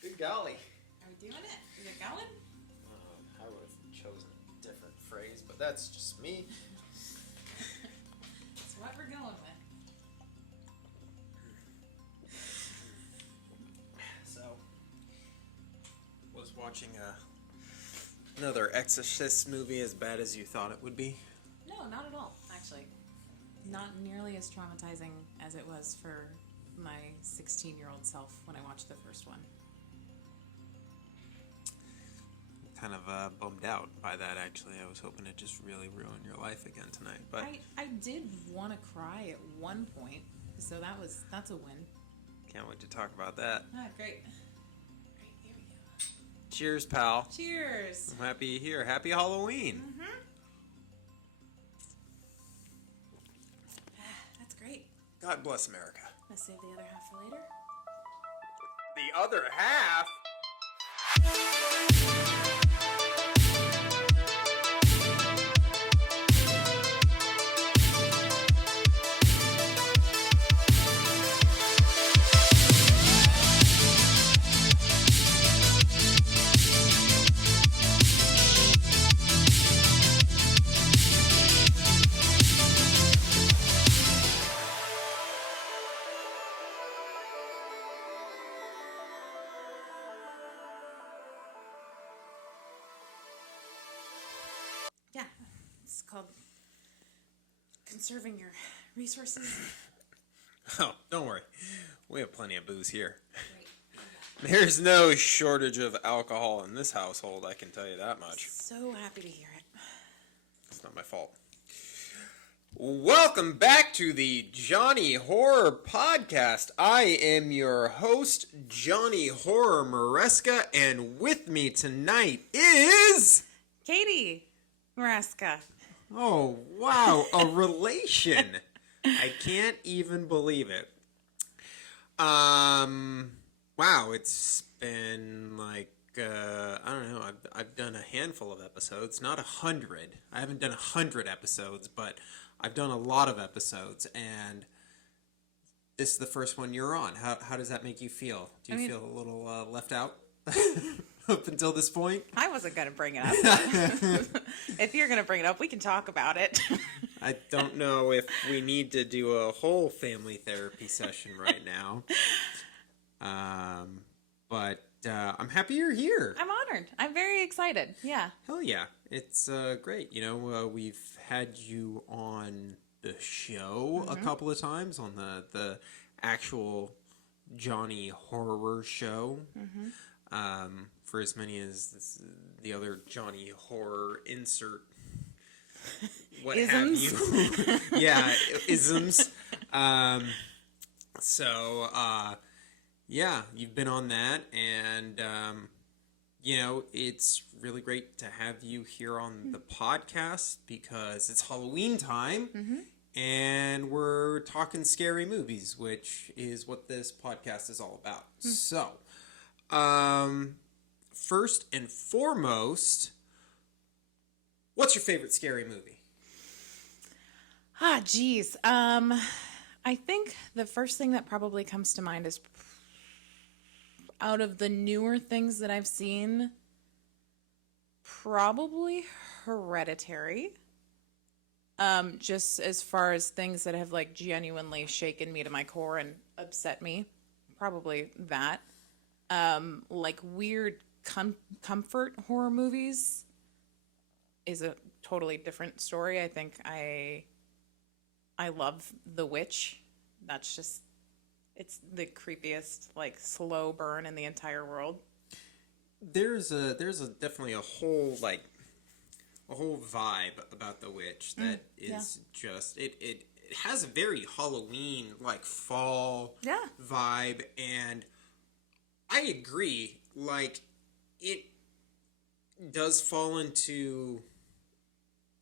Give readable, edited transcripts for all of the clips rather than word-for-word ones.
Good golly. Are we doing it? Is it going? I would have chosen a different phrase, but that's just me. That's what we're going with. So, was watching another Exorcist movie as bad as you thought it would be? No, not at all, actually. Not nearly as traumatizing as it was for my 16-year-old self when I watched the first one. Kind of bummed out by that, actually. I was hoping to just really ruin your life again tonight, but I did want to cry at one point, so that's a win. Can't wait to talk about that. Ah, great. Great, here we go. Cheers, pal. Cheers. I'm happy you're here. Happy Halloween. Mm-hmm. That's great. God bless America. Let's save the other half for later. The other half? Yeah, it's called conserving your resources. Oh, don't worry. We have plenty of booze here. Great. There's no shortage of alcohol in this household, I can tell you that much. So happy to hear it. It's not my fault. Welcome back to the Jony Horror Podcast. I am your host, Jony Horror Maresca, and with me tonight is... Katie Maresca. Oh, wow, a relation. I can't even believe it. Wow, it's been like, I don't know, I've done a handful of episodes, not 100. I haven't done 100 episodes, but I've done a lot of episodes, and this is the first one you're on. How does that make you feel? Do you feel a little left out up until this point? I wasn't going to bring it up. If you're going to bring it up, we can talk about it. I don't know if we need to do a whole family therapy session right now. But I'm happy you're here. I'm honored. I'm very excited. Yeah. Hell yeah. It's great. You know, we've had you on the show a couple of times, on the actual Jony Horror show. For as many as the other Jony Horror insert what Isms. have you. Yeah, isms. Yeah, you've been on that, and you know, it's really great to have you here on the podcast because it's Halloween time, and we're talking scary movies, which is what this podcast is all about. So, first and foremost, what's your favorite scary movie? Geez. I think the first thing that probably comes to mind is, out of the newer things that I've seen, probably Hereditary. Just as far as things that have like genuinely shaken me to my core and upset me, probably that. Like weird comfort horror movies is a totally different story. I think I love The Witch. That's just, it's the creepiest, like, slow burn in the entire world. There's definitely a whole vibe about The Witch that is just it has a very Halloween, like, fall vibe, and I agree, like, it does fall into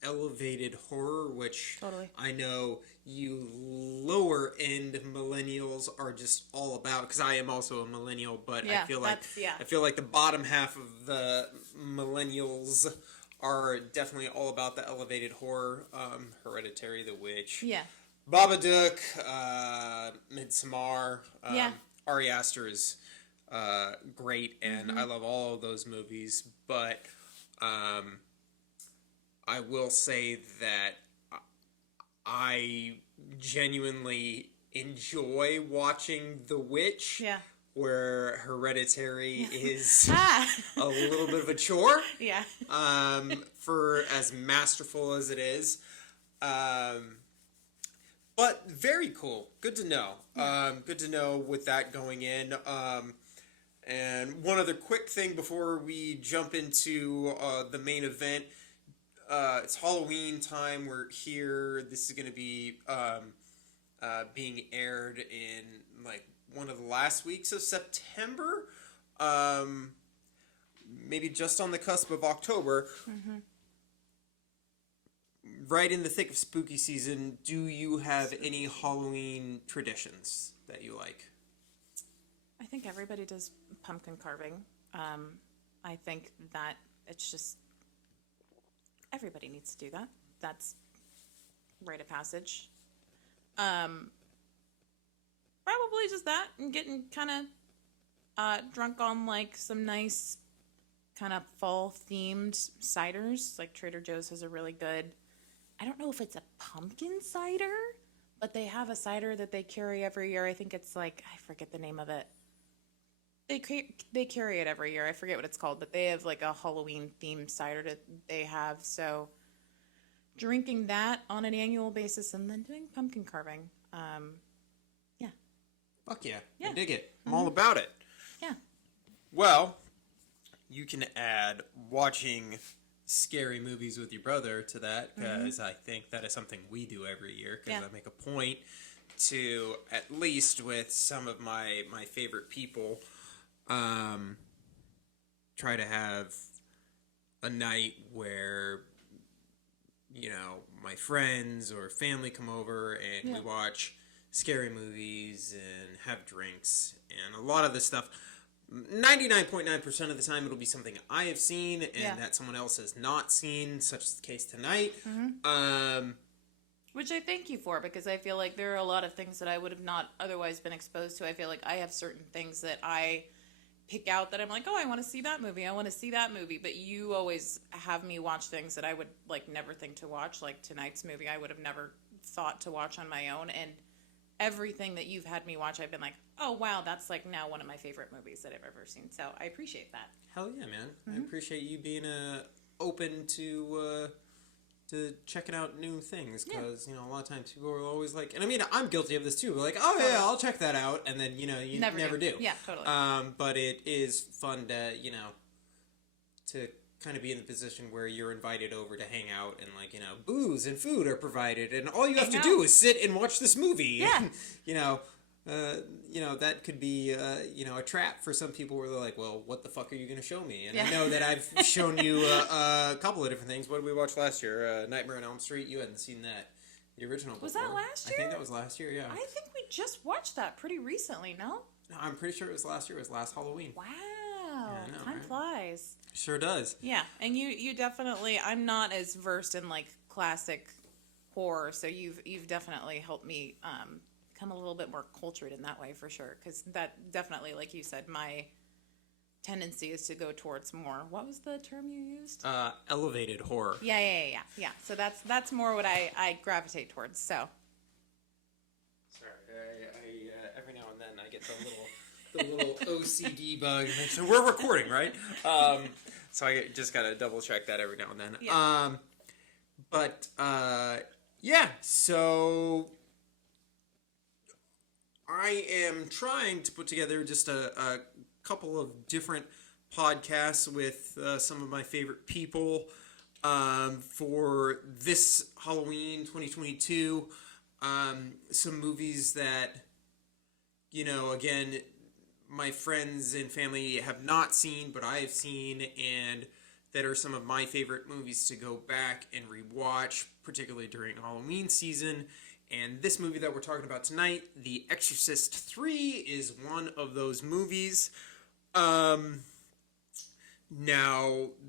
elevated horror, which I know you lower end millennials are just all about, because I am also a millennial, but I feel like the bottom half of the millennials are definitely all about the elevated horror. Hereditary, The Witch, Babadook, Midsommar, Ari Aster's great, and I love all of those movies, but I will say that I genuinely enjoy watching The Witch. Yeah. Where Hereditary is a little bit of a chore. Yeah. For as masterful as it is. But very cool. Good to know. Yeah. Good to know with that going in. And one other quick thing before we jump into the main event. It's Halloween time. We're here. This is going to be being aired in like one of the last weeks of September. Maybe just on the cusp of October. Right in the thick of spooky season, do you have any Halloween traditions that you like? I think everybody does pumpkin carving. I think that it's just everybody needs to do that. That's rite of passage. Probably just that and getting kind of drunk on like some nice kind of fall themed ciders. Like Trader Joe's has a really good, I don't know if it's a pumpkin cider, but they have a cider that they carry every year. I think it's like, I forget the name of it. They carry it every year. I forget what it's called, but they have like a Halloween themed cider that they have. So drinking that on an annual basis and then doing pumpkin carving. Yeah. Fuck yeah. Yeah. I dig it. I'm all about it. Yeah. Well, you can add watching scary movies with your brother to that, because I think that is something we do every year, because I make a point to, at least with some of my favorite people, try to have a night where, you know, my friends or family come over and we watch scary movies and have drinks, and a lot of the stuff, 99.9% of the time it'll be something I have seen and that someone else has not seen, such as the case tonight. Which I thank you for, because I feel like there are a lot of things that I would have not otherwise been exposed to. I feel like I have certain things that I pick out that I'm like, oh, I want to see that movie. I want to see that movie. But you always have me watch things that I would like never think to watch. Like tonight's movie, I would have never thought to watch on my own. And everything that you've had me watch, I've been like, oh, wow, that's like now one of my favorite movies that I've ever seen. So I appreciate that. Hell yeah, man. I appreciate you being open to checking out new things, because you know, a lot of times people are always like, and I mean, I'm guilty of this too. We're like, oh yeah, I'll check that out, and then you know, you never do. Yeah, totally. But it is fun to, you know, to kind of be in the position where you're invited over to hang out, and like, you know, booze and food are provided, and all you have to do is sit and watch this movie. Yeah. You know, that could be, you know, a trap for some people where they're like, well, what the fuck are you going to show me? And I know that I've shown you a couple of different things. What did we watch last year? Nightmare on Elm Street. You hadn't seen that. The original before. Was that last year? I think that was last year, yeah. I think we just watched that pretty recently, no? No, I'm pretty sure it was last year. It was last Halloween. Wow. Yeah, I know, Time flies. Sure does. Yeah, and you definitely, I'm not as versed in like classic horror, so you've definitely helped me become a little bit more cultured in that way, for sure, because that definitely, like you said, my tendency is to go towards more, what was the term you used? Elevated horror. Yeah. So that's more what I gravitate towards. So sorry, I every now and then I get the little OCD bug. So we're recording, right? So I just gotta double check that every now and then. Yeah. Yeah. So I am trying to put together just a couple of different podcasts with some of my favorite people for this Halloween 2022. Some movies that, you know, again, my friends and family have not seen, but I have seen, and that are some of my favorite movies to go back and rewatch, particularly during Halloween season. And this movie that we're talking about tonight, The Exorcist III, is one of those movies. Now,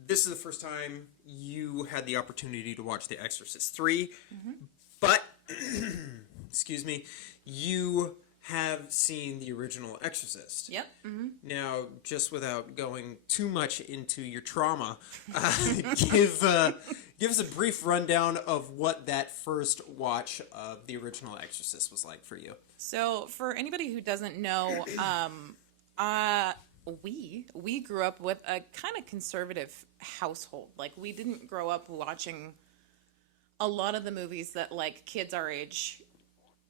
this is the first time you had the opportunity to watch The Exorcist III, but, excuse me, you have seen the original Exorcist. Yep. Mm-hmm. Now, just without going too much into your trauma, give us a brief rundown of what that first watch of the original Exorcist was like for you. So, for anybody who doesn't know, we grew up with a kind of conservative household. Like, we didn't grow up watching a lot of the movies that like kids our age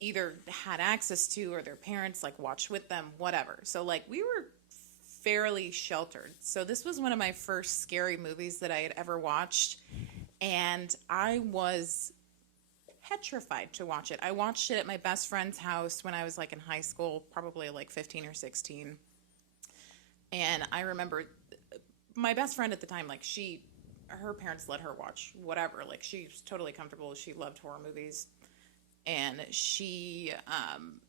either had access to or their parents like watched with them, whatever. So like we were fairly sheltered. So this was one of my first scary movies that I had ever watched, and I was petrified to watch it. I watched it at my best friend's house when I was like in high school, probably like 15 or 16. And I remember my best friend at the time, like her parents let her watch whatever. Like she was totally comfortable. She loved horror movies. And she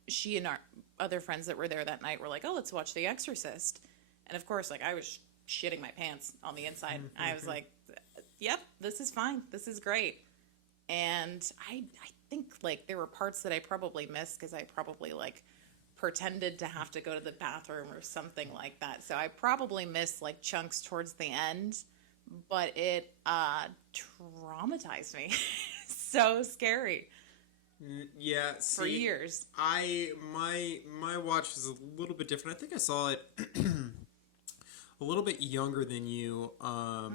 and our other friends that were there that night were like, oh, let's watch The Exorcist. And of course, like I was shitting my pants on the inside. Mm-hmm. I was like, yep, this is fine. This is great. And I think like there were parts that I probably missed because I probably like pretended to have to go to the bathroom or something like that. So I probably missed like chunks towards the end, but it traumatized me. So scary. Yeah, for years. My watch is a little bit different. I think I saw it a little bit younger than you. I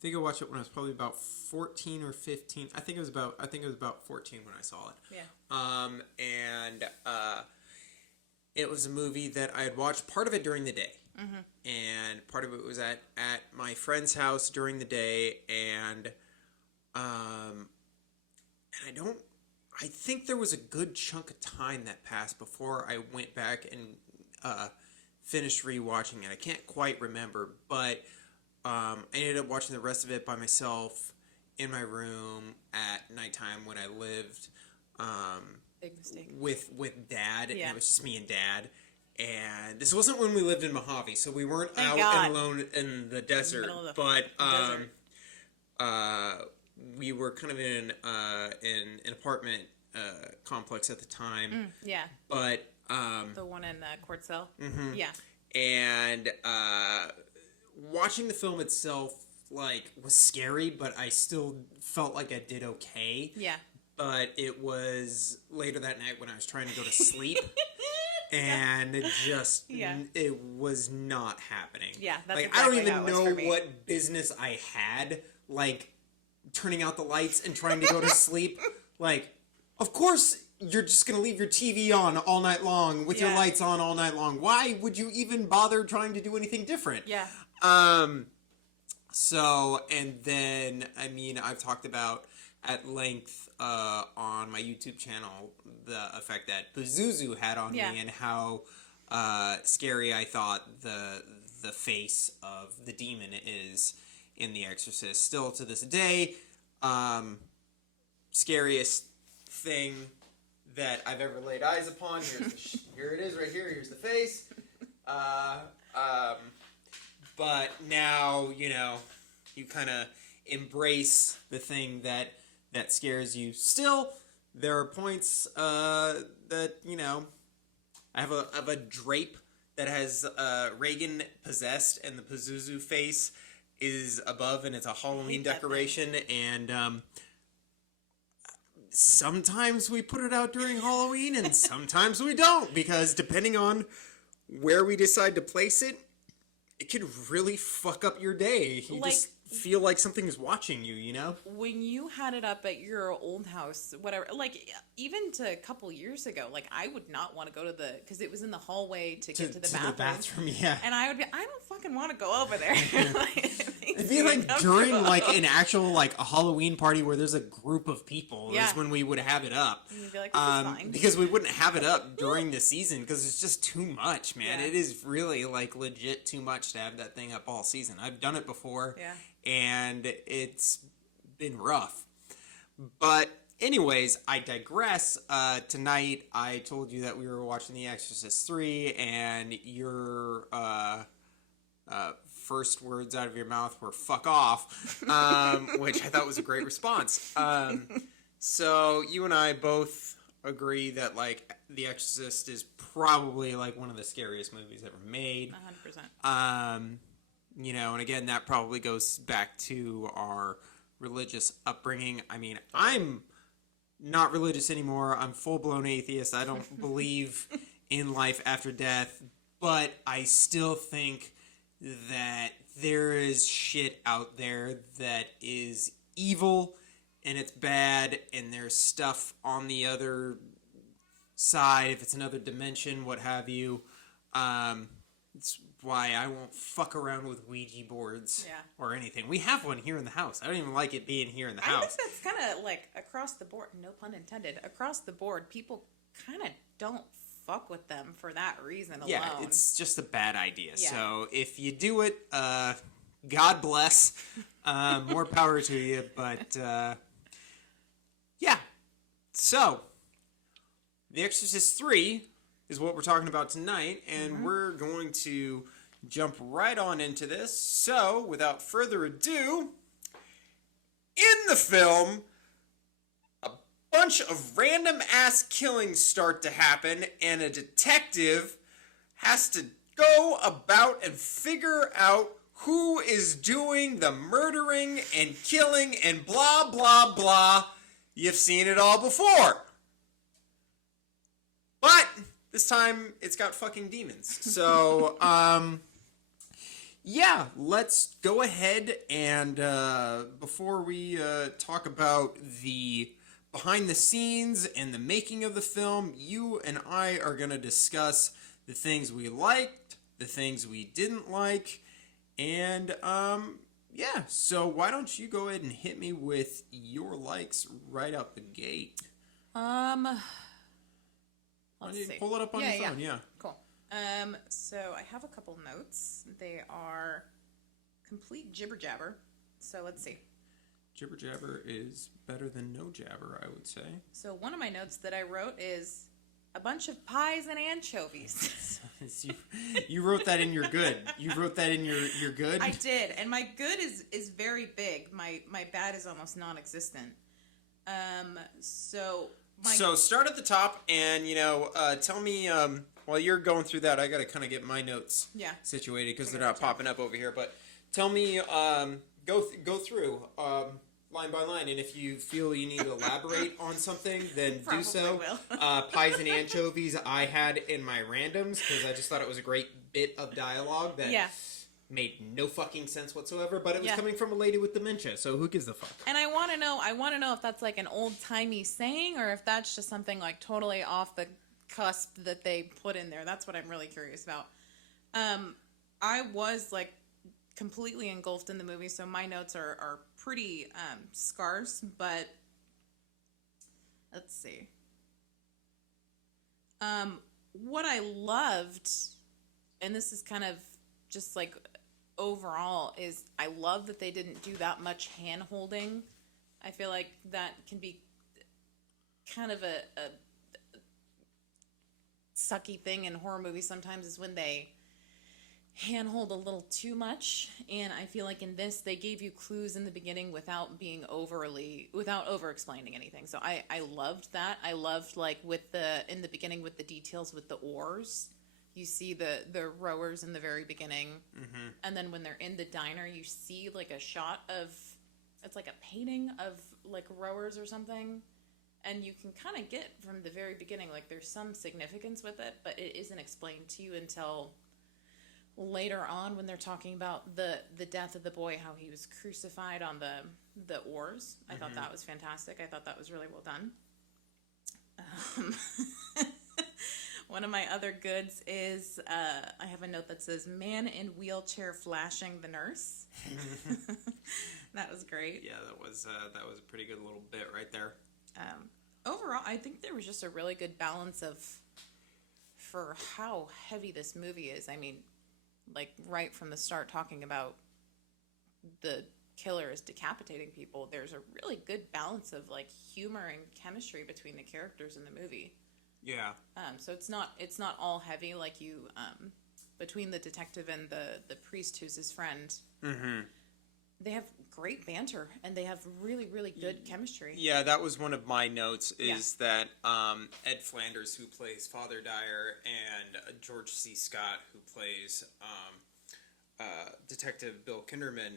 think I watched it when I was probably about 14 or 15. I think it was about 14 when I saw it. Yeah. And it was a movie that I had watched part of it during the day. Mm-hmm. And part of it was at my friend's house during the day, and I think there was a good chunk of time that passed before I went back and finished rewatching it. I can't quite remember, but I ended up watching the rest of it by myself in my room at nighttime when I lived big mistake. with Dad. Yeah. And it was just me and Dad. And this wasn't when we lived in Mojave, so we weren't Thank out God. and alone in the desert. Desert. We were kind of in an apartment complex at the time. Yeah. But the one in Quartzell. Mm-hmm. Yeah. And watching the film itself like was scary, but I still felt like I did okay. Yeah. But it was later that night when I was trying to go to sleep. And it just, it was not happening. Yeah, that's like, exactly I don't even know me. what business I had, like, turning out the lights and trying to go to sleep. Like, of course you're just going to leave your TV on all night long with your lights on all night long. Why would you even bother trying to do anything different? Yeah. So, and then, I mean, I've talked about at length on my YouTube channel the effect that Pazuzu had on me and how scary I thought the face of the demon is in The Exorcist. Still to this day, scariest thing that I've ever laid eyes upon. Here it is right here. Here's the face. But now, you know, you kind of embrace the thing that scares you. Still, there are points that, you know, I have a drape that has Reagan possessed, and the Pazuzu face is above, and it's a Halloween decoration. And sometimes we put it out during Halloween, and sometimes we don't, because depending on where we decide to place it, it could really fuck up your day. You just feel like something's watching you, you know? When you had it up at your old house, whatever, like, even to a couple years ago, like, I would not want to go to because it was in the hallway to get to the bathroom. Yeah. And I would be, I don't fucking want to go over there. It'd be like during, like, an actual, like, a Halloween party where there's a group of people is when we would have it up. And you'd be like, this is fine. Because we wouldn't have it up during the season because it's just too much, man. Yeah. It is really, like, legit too much to have that thing up all season. I've done it before. Yeah. And it's been rough. But anyways, I digress. Tonight, I told you that we were watching The Exorcist III, and your first words out of your mouth were "fuck off," which I thought was a great response. So you and I both agree that, like, The Exorcist is probably, like, one of the scariest movies ever made. 100%. You know, and again, that probably goes back to our religious upbringing. I mean, I'm not religious anymore. I'm full-blown atheist. I don't believe in life after death, but I still think that there is shit out there that is evil and it's bad, and there's stuff on the other side, if it's another dimension, what have you. It's why I won't fuck around with Ouija boards or anything. We have one here in the house. I don't even like it being here in the house. I think that's kind of like across the board, no pun intended, across the board, people kind of don't fuck with them for that reason alone. Yeah, it's just a bad idea. Yeah. So if you do it, God bless. More power to you. But yeah. So The Exorcist III is what we're talking about tonight, and we're going to jump right on into this. So, without further ado, in the film, a bunch of random-ass killings start to happen, and a detective has to go about and figure out who is doing the murdering and killing and blah, blah, blah. You've seen it all before. But this time, it's got fucking demons. So, yeah, let's go ahead and, before we talk about the behind the scenes and the making of the film, you and I are going to discuss the things we liked, the things we didn't like, and, yeah, so why don't you go ahead and hit me with your likes right out the gate? Let's see. Pull it up on your phone, yeah. Cool. So I have a couple notes. They are complete jibber jabber. So let's see. Jibber jabber is better than no jabber, I would say. So one of my notes that I wrote is a bunch of pies and anchovies. You wrote that in your good. You wrote that in your good? I did. And my good is very big. My bad is almost non-existent. So start at the top and, tell me, while you're going through that, I got to kind of get my notes situated because they're not popping up over here. But tell me, go through line by line, and if you feel you need to elaborate on something, then do so. Pies and anchovies I had in my randoms because I just thought it was a great bit of dialogue that made no fucking sense whatsoever, but it was coming from a lady with dementia, so who gives a fuck? And I want to know if that's like an old-timey saying or if that's just something like totally off the cusp that they put in there. That's what I'm really curious about. I was like completely engulfed in the movie, so my notes are pretty scarce, but let's see. What I loved, and this is kind of just like overall, is I love that they didn't do that much hand holding. I feel like that can be kind of a sucky thing in horror movies sometimes, is when they handhold a little too much, and I feel like in this they gave you clues in the beginning without over explaining anything. So I loved that. I loved like in the beginning with the details with the oars. You see the rowers in the very beginning, and then when they're in the diner, you see like a shot of, it's like a painting of like rowers or something, and you can kind of get from the very beginning like there's some significance with it, but it isn't explained to you until later on when they're talking about the death of the boy, how he was crucified on the oars. I thought that was fantastic. I thought that was really well done. One of my other goods is I have a note that says "man in wheelchair flashing the nurse." That was great. Yeah, that was a pretty good little bit right there. Overall, I think there was just a really good balance for how heavy this movie is. I mean, like right from the start, talking about the killer is decapitating people, there's a really good balance of like humor and chemistry between the characters in the movie. Yeah. So it's not all heavy like you between the detective and the priest who's his friend. they have great banter and they have really, really good chemistry. Yeah, that was one of my notes, is that Ed Flanders, who plays Father Dyer, and George C. Scott, who plays Detective Bill Kinderman,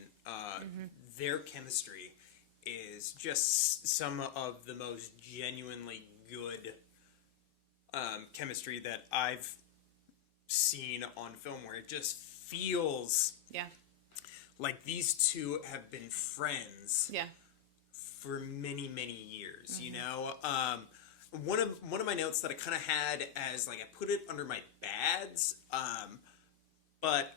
their chemistry is just some of the most genuinely good chemistry that I've seen on film, where it just feels like these two have been friends for many, many years. You know, one of my notes that I kind of had as, like, I put it under my bads, but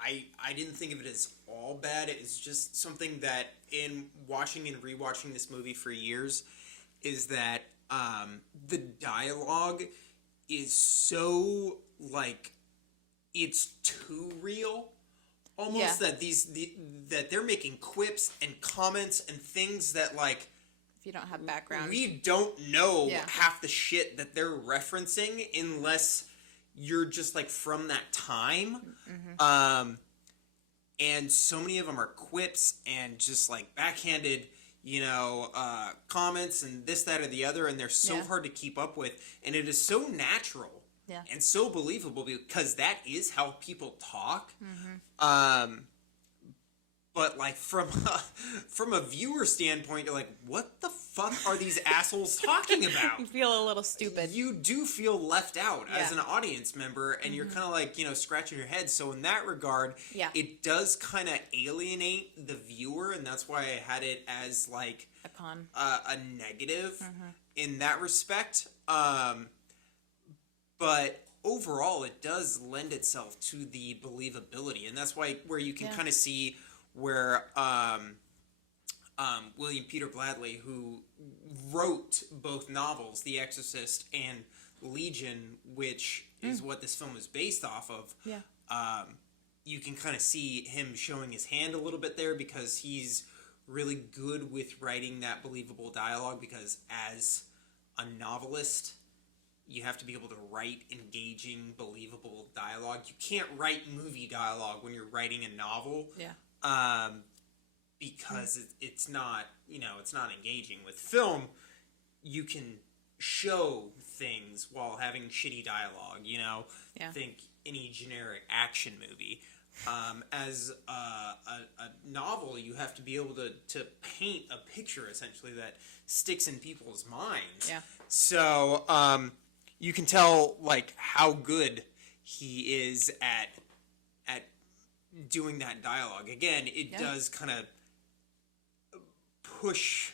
I didn't think of it as all bad. It's just something that, in watching and rewatching this movie for years, is that the dialogue is so, like, it's too real, almost, that that they're making quips and comments and things that, like, if you don't have background, we don't know half the shit that they're referencing unless you're just, like, from that time. And so many of them are quips and just, like, backhanded, you know, comments and this, that, or the other, and they're so hard to keep up with, and it is so natural and so believable, because that is how people talk. But, like, from a viewer standpoint, you're like, what the fuck are these assholes talking about? You feel a little stupid. You do feel left out as an audience member, and you're kind of, like, you know, scratching your head. So in that regard, it does kind of alienate the viewer, and that's why I had it as, like, a con, a negative in that respect. But overall, it does lend itself to the believability, and that's why where you can kind of see where William Peter Blatty, who wrote both novels, The Exorcist and Legion, which is what this film is based off of, you can kind of see him showing his hand a little bit there, because he's really good with writing that believable dialogue, because as a novelist, you have to be able to write engaging, believable dialogue. You can't write movie dialogue when you're writing a novel. Because it's not, you know, it's not engaging. With film, you can show things while having shitty dialogue, you know? Think any generic action movie. As a novel, you have to be able to paint a picture, essentially, that sticks in people's minds. So, you can tell, like, how good he is at doing that dialogue. Again, it does kind of push,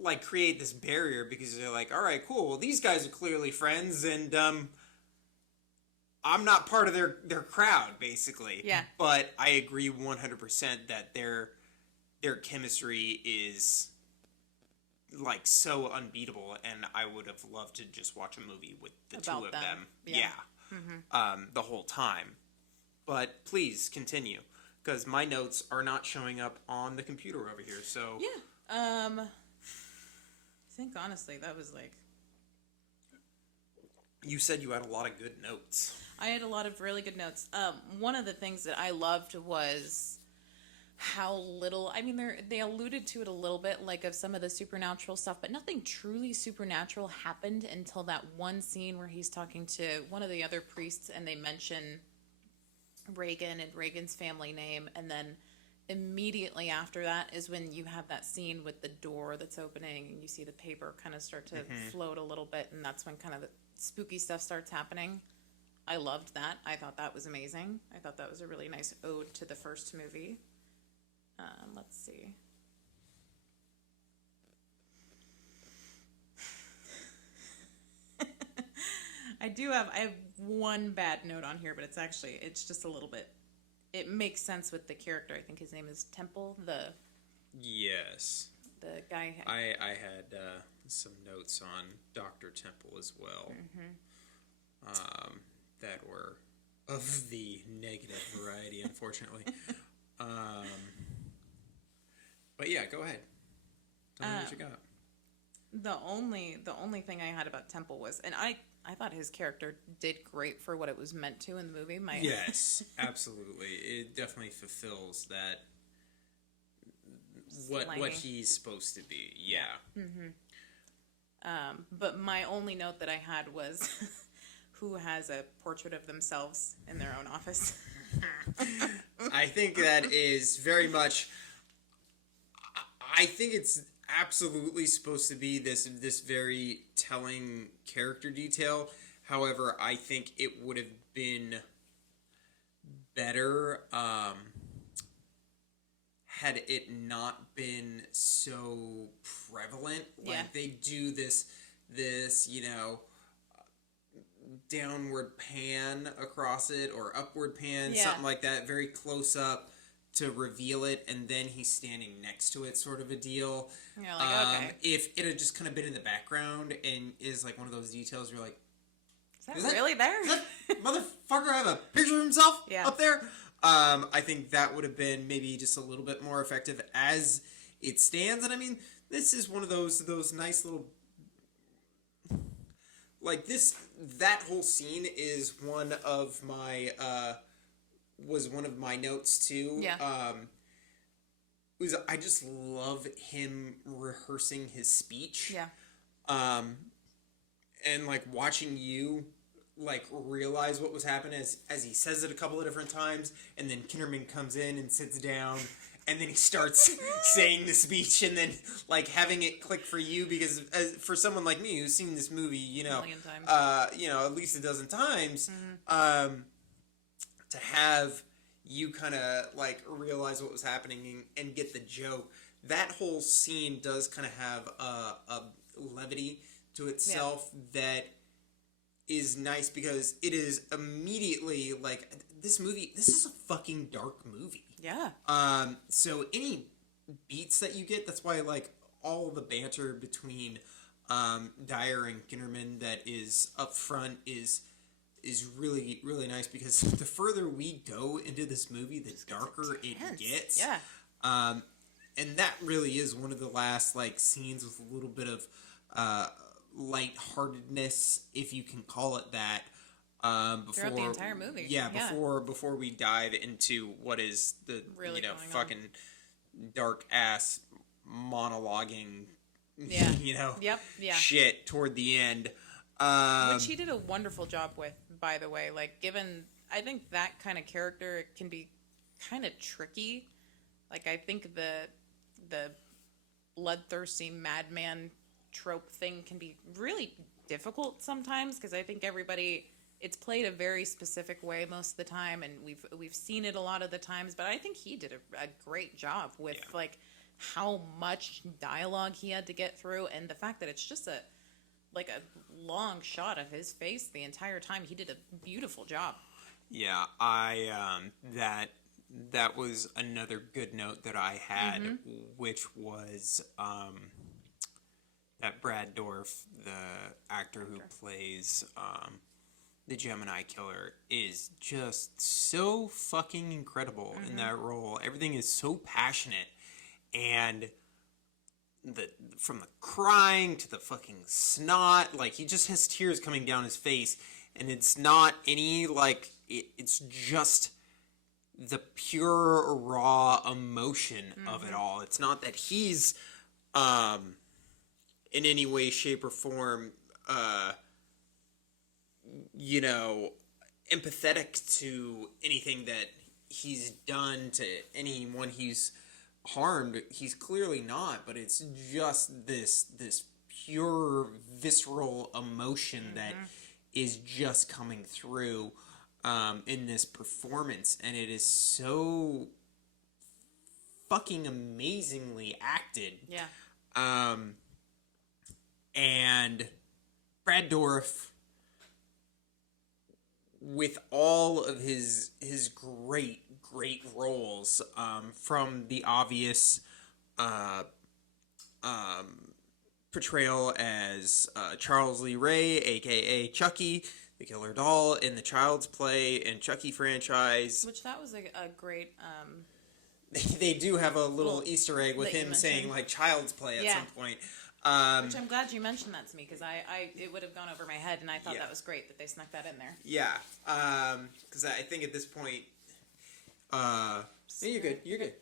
like, create this barrier, because they're like, all right, cool, well, these guys are clearly friends, and I'm not part of their crowd, basically. But I agree 100% that their chemistry is, like, so unbeatable, and I would have loved to just watch a movie with the two of them. The whole time. But please continue, because my notes are not showing up on the computer over here. So I think honestly that was, like, you said you had a lot of good notes. I had a lot of really good notes. One of the things that I loved was how little, I mean, they alluded to it a little bit, like, of some of the supernatural stuff, but nothing truly supernatural happened until that one scene where he's talking to one of the other priests, and they mention Reagan and Reagan's family name, and then immediately after that is when you have that scene with the door that's opening, and you see the paper kind of start to float a little bit, and that's when kind of the spooky stuff starts happening. I loved that. I thought that was amazing. I thought that was a really nice ode to the first movie. Let's see. I have one bad note on here, but it's just a little bit, it makes sense with the character. I think his name is Temple, the guy. I had some notes on Dr. Temple as well, that were of the negative variety, unfortunately. But yeah, go ahead. Tell me what you got. The only thing I had about Temple was, and I thought his character did great for what it was meant to in the movie. Yes, absolutely. It definitely fulfills what he's supposed to be. Yeah. But my only note that I had was who has a portrait of themselves in their own office. I think that is very much. I think it's absolutely supposed to be this very telling character detail. However, I think it would have been better had it not been so prevalent. Like they do this downward pan across it or upward pan, something like that, very close up to reveal it, and then he's standing next to it, sort of a deal. You're like, okay. If it had just kind of been in the background and is like one of those details, you're like, is that really there? Does that motherfucker have a picture of himself up there? I think that would have been maybe just a little bit more effective as it stands. And I mean, this is one of those nice little, like that whole scene is one of my was one of my notes too. Yeah. I just love him rehearsing his speech. Yeah. And like watching you like realize what was happening as he says it a couple of different times, and then Kinnaman comes in and sits down, and then he starts saying the speech, and then like having it click for you because for someone like me who's seen this movie, a million times. At least a dozen times, to have you kind of like realize what was happening and get the joke. That whole scene does kind of have a levity to itself that is nice because it is immediately like this is a fucking dark movie. Yeah. So any beats that you get, that's why like all the banter between Dyer and Kinnaman that is up front is really, really nice because the further we go into this movie, the darker it gets. Yeah. And that really is one of the last like scenes with a little bit of lightheartedness, if you can call it that. Throughout the entire movie. Yeah, before we dive into what is the really fucking dark ass monologuing shit toward the end. Which he did a wonderful job with, by the way. Like, I think that kind of character can be kind of tricky. Like, I think the bloodthirsty madman trope thing can be really difficult sometimes because I think it's played a very specific way most of the time, and we've seen it a lot of the times. But I think he did a great job with like how much dialogue he had to get through, and the fact that it's just a long shot of his face the entire time. He did a beautiful job. Yeah, that was another good note that I had, which was that Brad Dourif, the actor who plays the Gemini Killer, is just so fucking incredible in that role. Everything is so passionate, and from the crying to the fucking snot, like he just has tears coming down his face, and it's not any like it's just the pure raw emotion of it all. It's not that he's in any way, shape, or form empathetic to anything that he's done to anyone he's harmed. He's clearly not, but it's just this pure visceral emotion that is just coming through in this performance, and it is so fucking amazingly acted. And Brad Dourif, with all of his great roles, from the obvious portrayal as Charles Lee Ray, aka Chucky, the killer doll in the Child's Play and Chucky franchise. Which that was a great... They do have a little Easter egg with him saying like Child's Play at some point. Which I'm glad you mentioned that to me, because it would have gone over my head, and I thought that was great that they snuck that in there. Yeah, because I think at this point, you're good.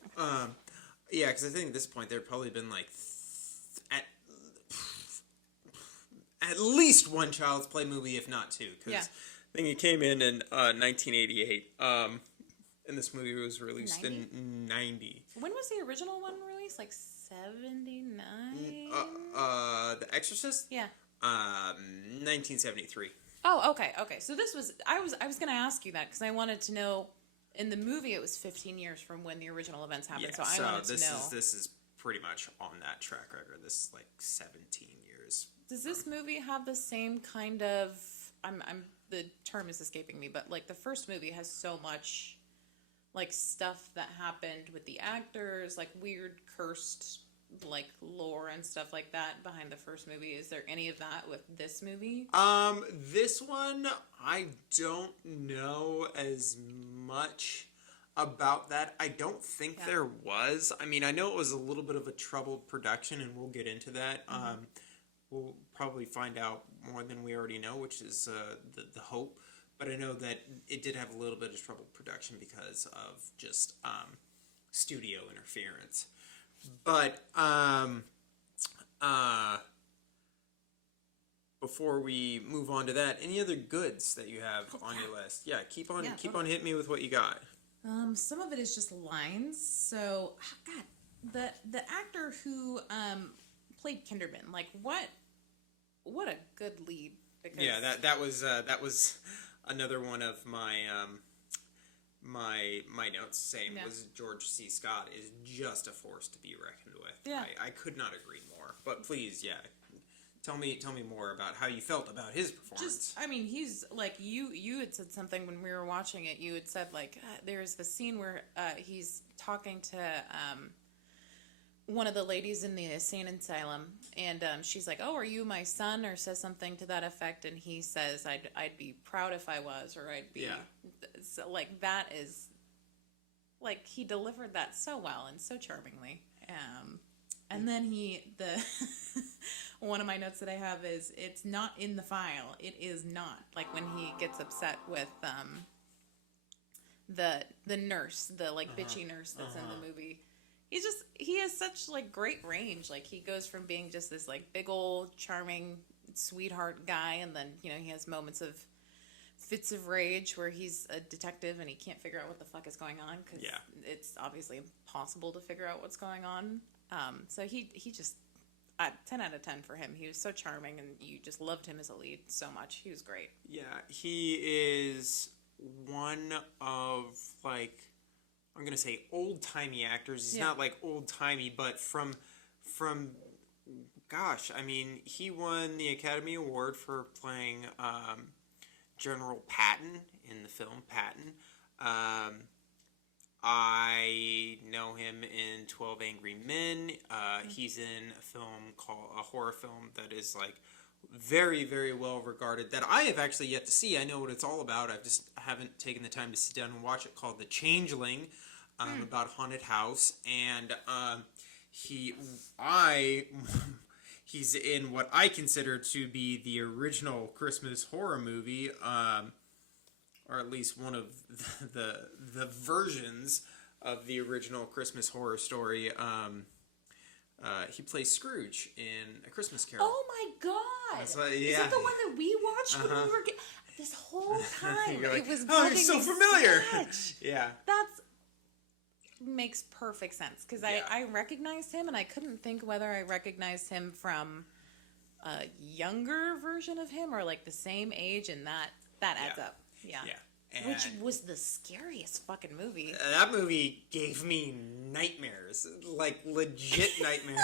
Yeah, because I think at this point there had probably been like at least one Child's Play movie, if not two. Because I think it came in 1988. And this movie was released 90? In 90. When was the original one released? Like 79? The Exorcist? Yeah. 1973. Oh, okay. So this was I was going to ask you that because I wanted to know. In the movie, it was 15 years from when the original events happened. Yeah, so I wanted to know. This is pretty much on that track record. This is like 17 years. Does this movie have the same kind of? The term is escaping me, but like the first movie has so much, like stuff that happened with the actors, like weird cursed like lore and stuff like that behind the first movie. Is there any of that with this movie? This one I don't know as much about that. I don't think there was. I mean, I know it was a little bit of a troubled production, and we'll get into that. Mm-hmm. We'll probably find out more than we already know, which is the hope. But I know that it did have a little bit of troubled production because of just studio interference. But before we move on to that, any other goods that you have on your list? Yeah, keep on hitting me with what you got. Some of it is just lines. So, God, the actor who played Kinderman, like what a good lead. Because that was another one of my my notes. Same was George C. Scott is just a force to be reckoned with. Yeah, I could not agree more. But please, tell me more about how you felt about his performance. He's like you had said something when we were watching it. You had said like there's the scene where he's talking to one of the ladies in the insane asylum, and she's like, "Oh, are you my son?" or says something to that effect, and he says, "I'd be proud if I was," or "I'd be." So, like that is, like he delivered that so well and so charmingly. And then one of my notes that I have is it's not in the file. It is not like when he gets upset with the nurse, the like bitchy nurse that's in the movie. He has such like great range. Like he goes from being just this like big old charming sweetheart guy, and then he has moments of fits of rage where he's a detective and he can't figure out what the fuck is going on because it's obviously impossible to figure out what's going on. So he just 10 out of 10 for him. He was so charming, and you just loved him as a lead so much. He was great. Yeah, he is one of like. I'm going to say old-timey actors. He's not like old-timey, but from gosh, I mean, he won the Academy Award for playing General Patton in the film Patton. I know him in 12 Angry Men. He's in a horror film that is like very, very well regarded that I have actually yet to see. I know what it's all about. I haven't taken the time to sit down and watch it, called The Changeling, about a haunted house. And he's in what I consider to be the original Christmas horror movie, or at least one of the versions of the original Christmas horror story. He plays Scrooge in A Christmas Carol. Oh my God! Is that the one that we watched when we were this whole time? You're like, it was you're so familiar. Yeah, makes perfect sense because I recognized him, and I couldn't think whether I recognized him from a younger version of him or like the same age, and that adds up. Yeah. And which was the scariest fucking movie. That movie gave me nightmares, like legit nightmares.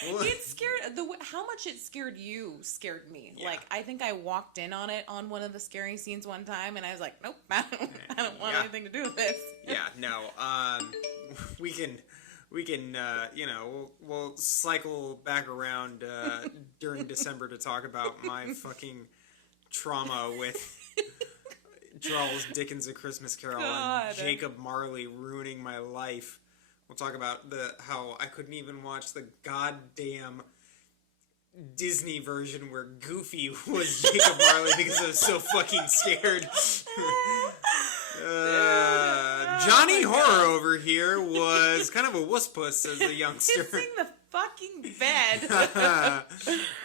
It scared how much it scared you scared me. Yeah. Like I think I walked in on it on one of the scary scenes one time, and I was like, nope, I don't want anything to do with this. We can we'll cycle back around during December to talk about my fucking trauma with Charles Dickens' A Christmas Carol and Jacob Marley ruining my life. We'll talk about how I couldn't even watch the goddamn Disney version where Goofy was Jacob Marley because I was so fucking scared. Johnny Horror over here was kind of a wuss puss as a youngster. Kissing the fucking bed.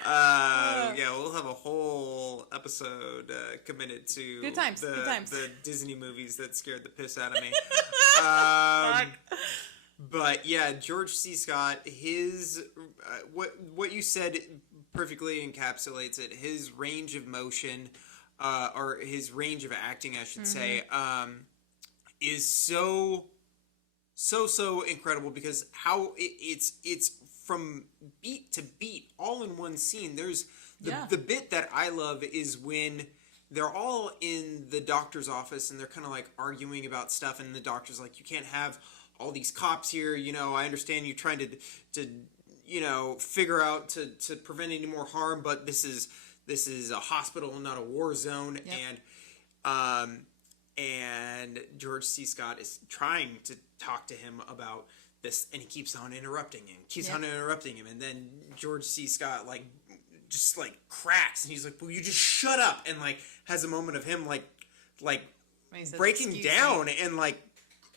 Yeah, we'll have a whole episode committed to good times. The Disney movies that scared the piss out of me. But yeah, George C. Scott, his what you said perfectly encapsulates it. His range of motion, or his range of acting, I should say, is so incredible, because how it's from beat to beat, all in one scene. There's the bit that I love is when they're all in the doctor's office and they're kind of like arguing about stuff, and the doctor's like, you can't have all these cops here, I understand you trying to figure out to prevent any more harm, but this is a hospital, not a war zone. Yep. And George C. Scott is trying to talk to him about this, and he keeps on interrupting him, and then George C. Scott just cracks, and he's like, "Will you just shut up?" And has a moment of him breaking down and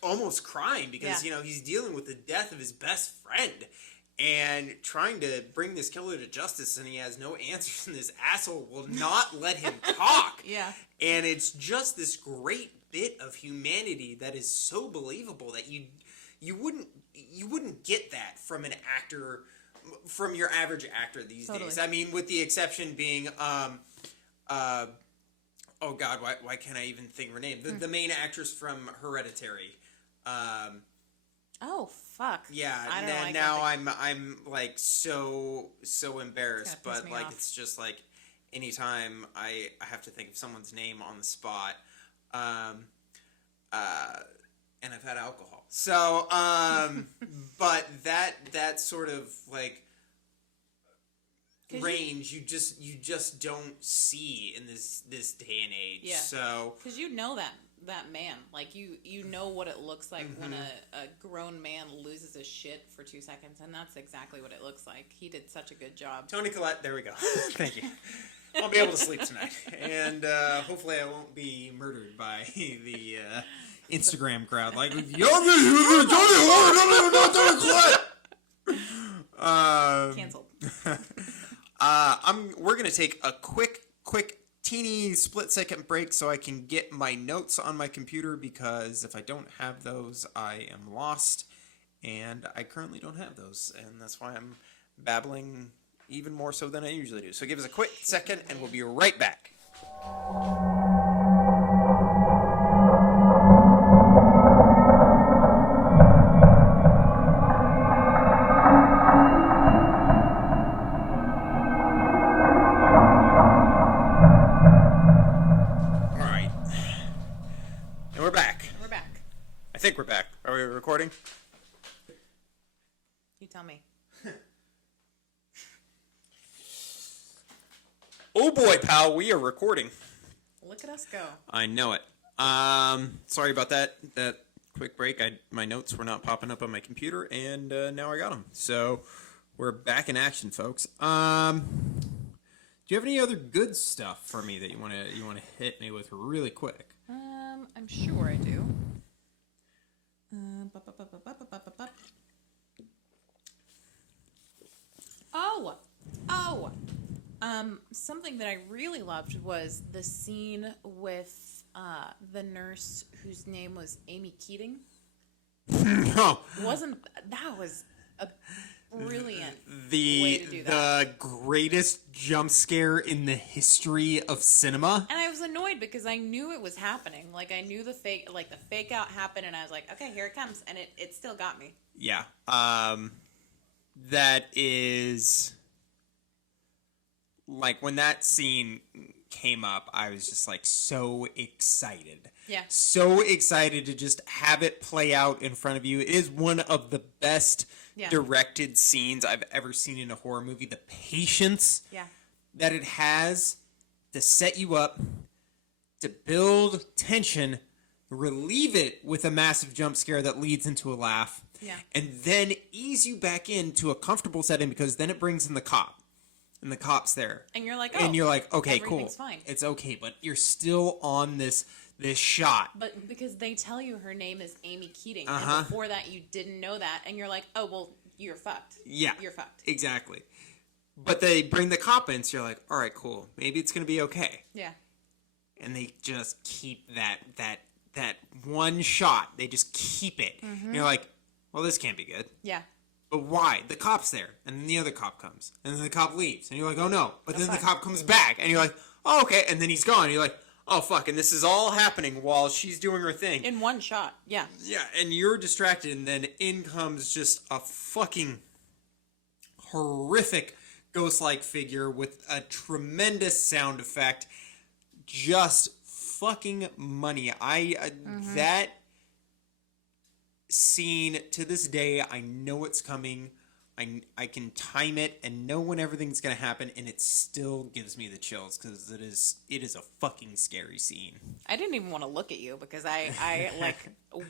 almost crying because he's dealing with the death of his best friend and trying to bring this killer to justice, and he has no answers, and this asshole will not let him talk. And it's just this great bit of humanity that is so believable that you wouldn't get that from an actor, from your average actor these days. I mean, with the exception being oh God, why can't I even think of her name? The main actress from Hereditary. Oh fuck. Yeah, and now I'm so embarrassed, but it's just anytime I have to think of someone's name on the spot, and I've had alcohol, so but that sort of range you just don't see in this day and age. Yeah. So because that man, you know what it looks like when a grown man loses his shit for 2 seconds, and that's exactly what it looks like. He did such a good job. Toni Collette, there we go. Thank you. I'll be able to sleep tonight, and hopefully I won't be murdered by the Instagram crowd. Canceled. We're gonna take a quick teeny split-second break so I can get my notes on my computer, because if I don't have those, I am lost, and I currently don't have those, and that's why I'm babbling even more so than I usually do. So give us a quick second, and we'll be right back. I think we're back. Are we recording? You tell me. Oh boy, pal, we are recording. Look at us go. I know it. Sorry about that quick break. My notes were not popping up on my computer, and now I got them. So we're back in action, folks. Do you have any other good stuff for me that you want to hit me with really quick? I'm sure I do. Something that I really loved was the scene with the nurse whose name was Amy Keating. No. That was a brilliant way to do that. The greatest jump scare in the history of cinema. And I was annoyed because I knew it was happening. I knew the fake out happened, and I was like, okay, here it comes, and it still got me. Yeah. That is when that scene came up, I was just so excited. Yeah. So excited to just have it play out in front of you. It is one of the best directed scenes I've ever seen in a horror movie. The patience that it has to set you up, to build tension, relieve it with a massive jump scare that leads into a laugh, and then ease you back into a comfortable setting, because then it brings in the cop. And the cop's there. And you're like, okay, cool. Fine. It's okay, but you're still on this this shot. But because they tell you her name is Amy Keating, and before that you didn't know that, and you're like, oh, well, you're fucked. Yeah. You're fucked. Exactly. But they bring the cop in, so you're like, all right, cool. Maybe it's going to be okay. Yeah. And they just keep that one shot. They just keep it. And you're like, well, this can't be good. Yeah. But why? The cop's there, and then the other cop comes, and then the cop leaves, and you're like, oh no. But then the cop comes back, and you're like, oh, okay, and then he's gone. And you're like, oh, fuck, and this is all happening while she's doing her thing. In one shot, yeah. Yeah, and you're distracted, and then in comes just a fucking horrific ghost-like figure with a tremendous sound effect. Just fucking money. That scene, to this day, I know it's coming. I can time it and know when everything's gonna happen, and it still gives me the chills because it is a fucking scary scene. I didn't even want to look at you because I like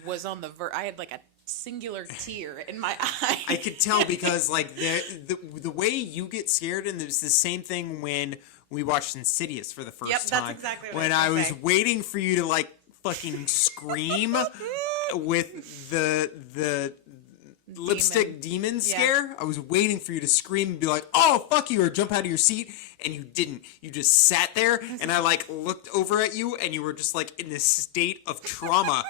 was on the I had like a singular tear in my eye. I could tell because like the way you get scared, and it's the same thing when we watched Insidious for the first time. That's exactly what when I was waiting for you to like fucking scream with the lipstick demon scare. I was waiting for you to scream and be like, oh, fuck you, or jump out of your seat, and you didn't. You just sat there, and I like looked over at you, and you were just like in this state of trauma.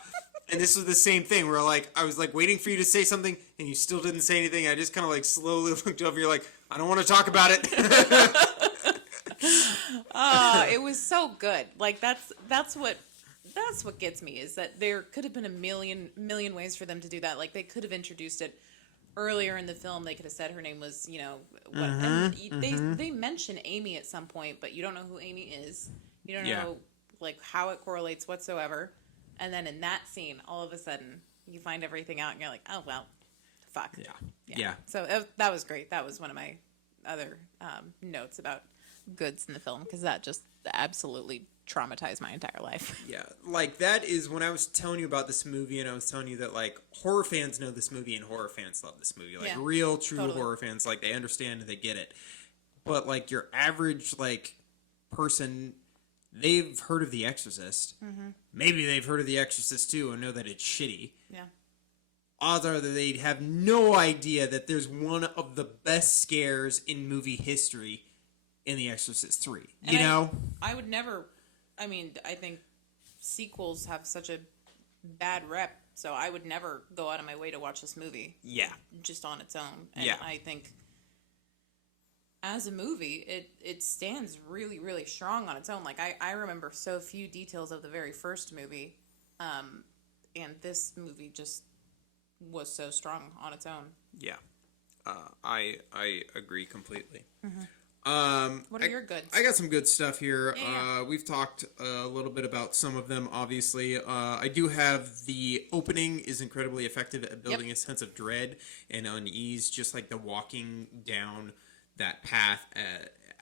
And this was the same thing where like I was like waiting for you to say something, and you still didn't say anything. I just kind of like slowly looked over. You're like, I don't want to talk about it. It was so good. Like that's what gets me, is that there could have been a million ways for them to do that. Like they could have introduced it earlier in the film. They could have said her name was, what, and they mention Amy at some point, but you don't know who Amy is. You don't know like how it correlates whatsoever. And then in that scene, all of a sudden you find everything out, and you're like, oh well, fuck. Yeah. So that was great. That was one of my other notes about goods in the film, because that just absolutely traumatized my entire life. Yeah, like that is when I was telling you about this movie, and I was telling you that like horror fans know this movie and horror fans love this movie. Like real, true horror fans, like they understand and they get it. But like your average like person, they've heard of The Exorcist. Mm-hmm. Maybe they've heard of The Exorcist too and know that it's shitty. Yeah. Odds are that they have no idea that there's one of the best scares in movie history in The Exorcist 3. You know? I would never... I mean, I think sequels have such a bad rep, so I would never go out of my way to watch this movie. Yeah. Just on its own. And I think as a movie, it stands really, really strong on its own. Like, I remember so few details of the very first movie, and this movie just was so strong on its own. Yeah. I agree completely. Mm-hmm. What are your goods? I got some good stuff here. Yeah. We've talked a little bit about some of them, obviously. I do have the opening is incredibly effective at building a sense of dread and unease, just like the walking down that path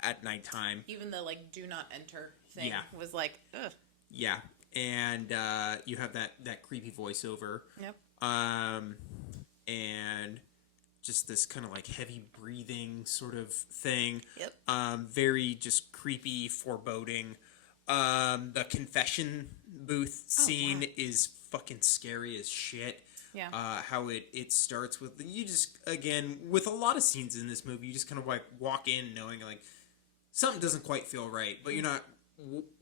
at nighttime. Even the, like, do not enter thing was like, ugh. Yeah. And you have that creepy voiceover. Yep. And... just this kind of like heavy breathing sort of thing. Yep. Very just creepy, foreboding. The confession booth scene is fucking scary as shit. Yeah. How it starts with, you just, again, with a lot of scenes in this movie, you just kind of like walk in knowing like something doesn't quite feel right, but you're not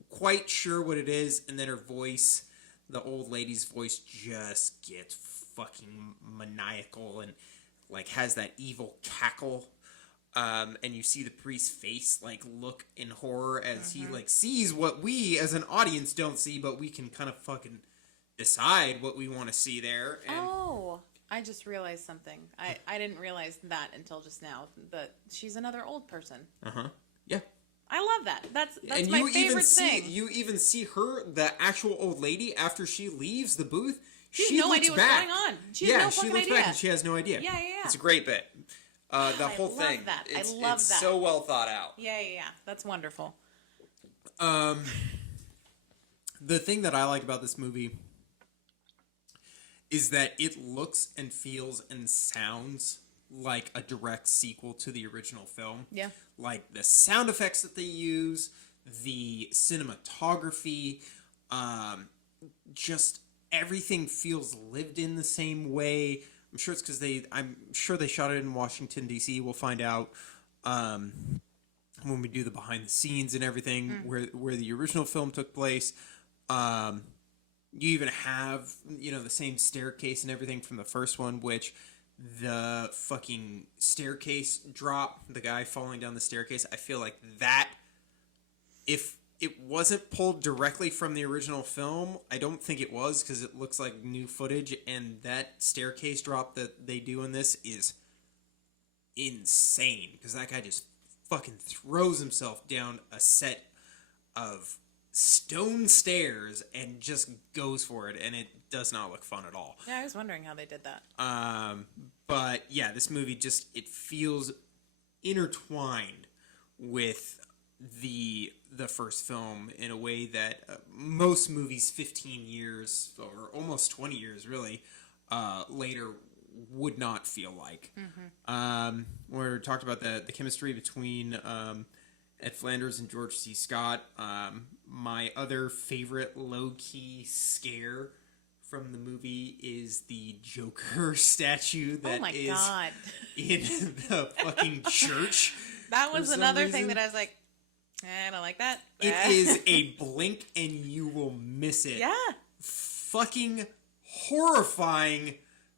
quite sure what it is. And then her voice, the old lady's voice, just gets fucking maniacal and like has that evil cackle, and you see the priest's face like look in horror as he like sees what we as an audience don't see, but we can kind of fucking decide what we want to see there. And I just realized something. I didn't realize that until just now, but she's another old person. Yeah. I love that. That's and my favorite thing. You even see her, the actual old lady, after she leaves the booth. She has no idea what's going on. She has no fucking idea. Back and she has no idea. Yeah. It's a great bit. The whole thing. I love that. It's so well thought out. Yeah. That's wonderful. The thing that I like about this movie is that it looks and feels and sounds like a direct sequel to the original film. Yeah. Like the sound effects that they use, the cinematography, just everything feels lived in the same way. I'm sure it's because I'm sure they shot it in Washington D.C. We'll find out when we do the behind the scenes and everything where the original film took place. You even have the same staircase and everything from the first one, which the fucking staircase drop, the guy falling down the staircase. I feel like that if it wasn't pulled directly from the original film, I don't think it was because it looks like new footage, and that staircase drop that they do in this is insane because that guy just fucking throws himself down a set of stone stairs and just goes for it, and it does not look fun at all. Yeah, I was wondering how they did that. But yeah, this movie it feels intertwined with the first film in a way that most movies 15 years or almost 20 years really later would not feel like. We talked about the chemistry between Ed Flanders and George C. Scott. My other favorite low-key scare from the movie is the Joker statue that is God. In the fucking church. That was another thing that I was like, I don't like that. It is a blink and you will miss it. Yeah. Fucking horrifying,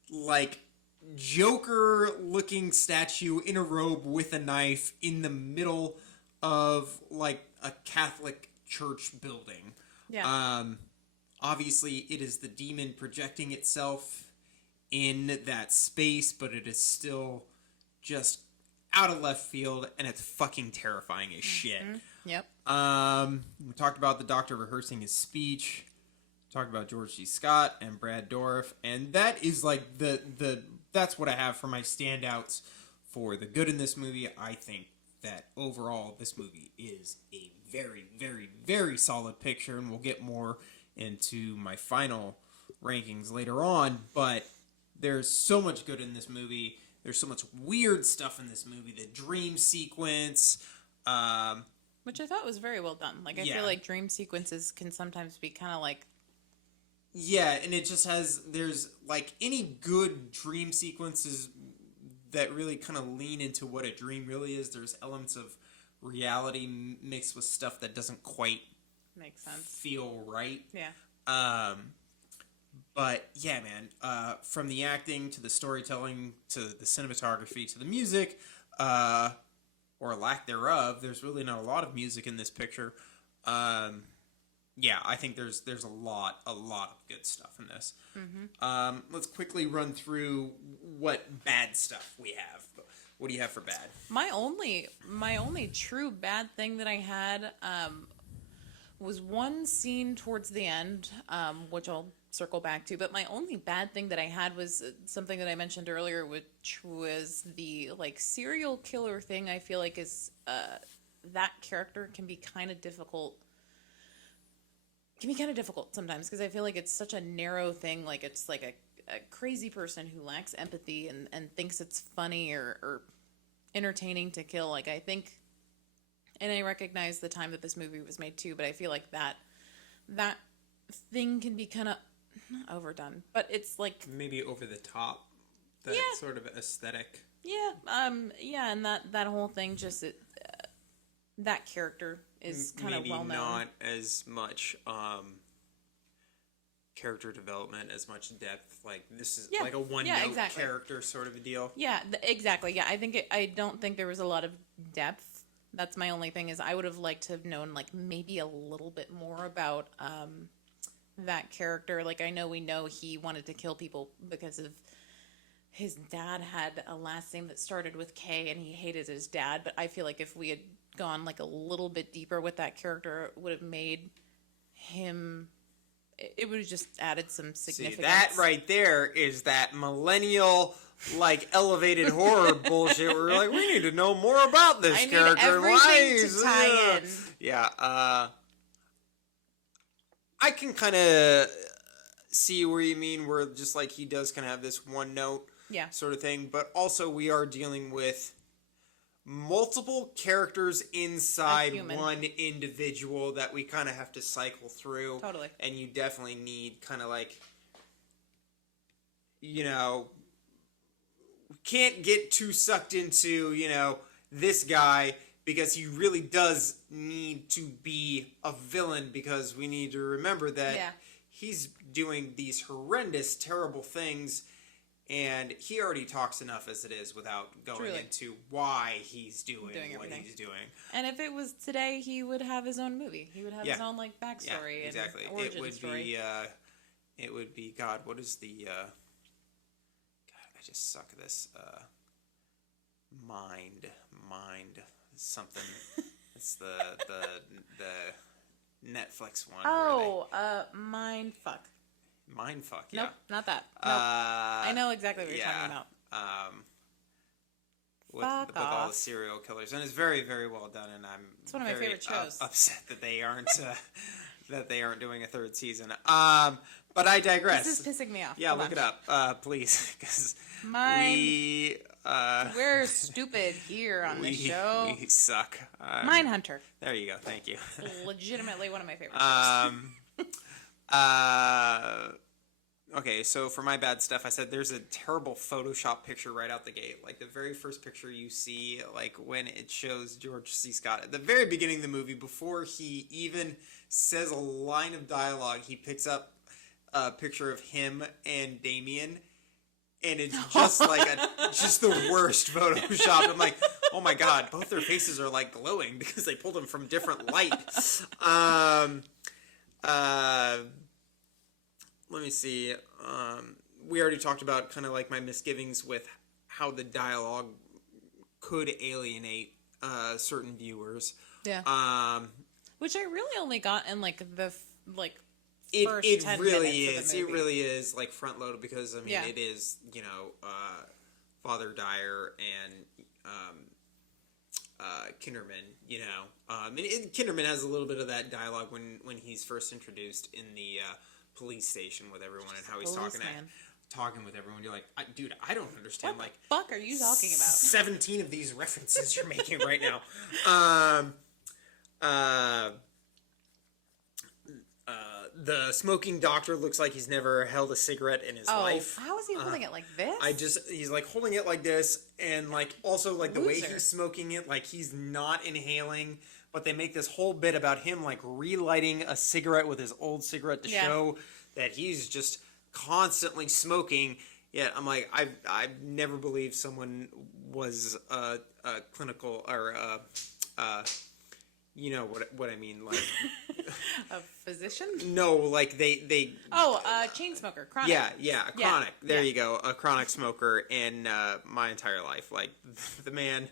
like, Joker-looking statue in a robe with a knife in the middle of, like, a Catholic church building. Yeah. Obviously, it is the demon projecting itself in that space, but it is still just out of left field, and it's fucking terrifying as shit. Yep. We talked about the doctor rehearsing his speech. Talked about George C. Scott and Brad Dourif, and that is like that's what I have for my standouts for the good in this movie. I think that overall this movie is a very, very, very solid picture, and we'll get more into my final rankings later on, but there's so much good in this movie. There's so much weird stuff in this movie. The dream sequence, which I thought was very well done. Like, I feel like dream sequences can sometimes be kind of like... Yeah, and it just there's, like, any good dream sequences that really kind of lean into what a dream really is. There's elements of reality mixed with stuff that doesn't quite make sense, feel right. Yeah. But yeah, man, from the acting to the storytelling to the cinematography to the music, or lack thereof, there's really not a lot of music in this picture. Yeah, I think there's a lot of good stuff in this. Let's quickly run through what bad stuff we have. What do you have for bad? My only true bad thing that I had was one scene towards the end, which I'll circle back to. But my only bad thing that I had was something that I mentioned earlier, which was the like serial killer thing. I feel like is that character can be kind of difficult. Sometimes because I feel like it's such a narrow thing. Like it's like a crazy person who lacks empathy and thinks it's funny or entertaining to kill. Like I think, and I recognize the time that this movie was made too, but I feel like that thing can be kind of not overdone, but it's like maybe over the top. That sort of aesthetic. Yeah. Yeah, and that whole thing just that character is kind of well known. Maybe not as much character development, as much depth. Like this is like a one-note character sort of a deal. Yeah, exactly. Yeah, I don't think there was a lot of depth. That's my only thing is I would have liked to have known like maybe a little bit more about that character. Like I know he wanted to kill people because of his dad had a last name that started with K and he hated his dad, but I feel like if we had gone like a little bit deeper with that character, it would have made him, it would have just added some significance. See, that right there is that millennial like elevated horror bullshit where we're like, we need to know more about this character. Everything to tie in. Yeah, I can kind of see where you mean, where just like he does kind of have this one note sort of thing, but also we are dealing with multiple characters inside one individual that we kind of have to cycle through. Totally. And you definitely need kind of like, you know, can't get too sucked into, you know, this guy, because he really does need to be a villain, because we need to remember that he's doing these horrendous, terrible things, and he already talks enough as it is without going into why he's doing what he's doing. And if it was today, he would have his own movie. He would have his own, like, backstory and origin story. It would be, God, what is the, God, I just suck at this, mind, something, it's the Netflix one. Oh, Mindfuck. Mindfuck, yeah. Nope, not that. Nope. I know exactly what you're talking about. With all the serial killers, and it's very, very well done. And it's one of my favorite shows. Upset that they aren't doing a third season. But I digress. This is pissing me off. Yeah, look it up, please, because we're stupid here on this show. We suck. Mindhunter. There you go. Thank you. Legitimately one of my favorite shows. Okay, so for my bad stuff, I said there's a terrible Photoshop picture right out the gate. Like, the very first picture you see, like, when it shows George C. Scott, at the very beginning of the movie, before he even says a line of dialogue, he picks up a picture of him and Damien, and it's just like just the worst Photoshop. I'm like, oh my God, both their faces are, like, glowing because they pulled them from different light. Let me see. We already talked about kind of like my misgivings with how the dialogue could alienate certain viewers. Yeah. Which I really only got in like the first it 10 really minutes is. of the movie. It really is like front loaded, because I mean it is, you know, Father Dyer and Kinderman, you know. And Kinderman has a little bit of that dialogue when he's first introduced in the police station with everyone, and how he's talking with everyone. You're like, dude, I don't understand. What the fuck are you talking about? 17 of these references you're making right now. The smoking doctor looks like he's never held a cigarette in his life. How is he holding it like this? He's like holding it like this, and like also like the way he's smoking it, like he's not inhaling. But they make this whole bit about him like relighting a cigarette with his old cigarette to show that he's just constantly smoking. Yet I'm like, I've never believed someone was a clinical or you know what I mean, like a physician? No, like they chain smoker, chronic. Chronic. There you go, a chronic smoker in my entire life. Like the man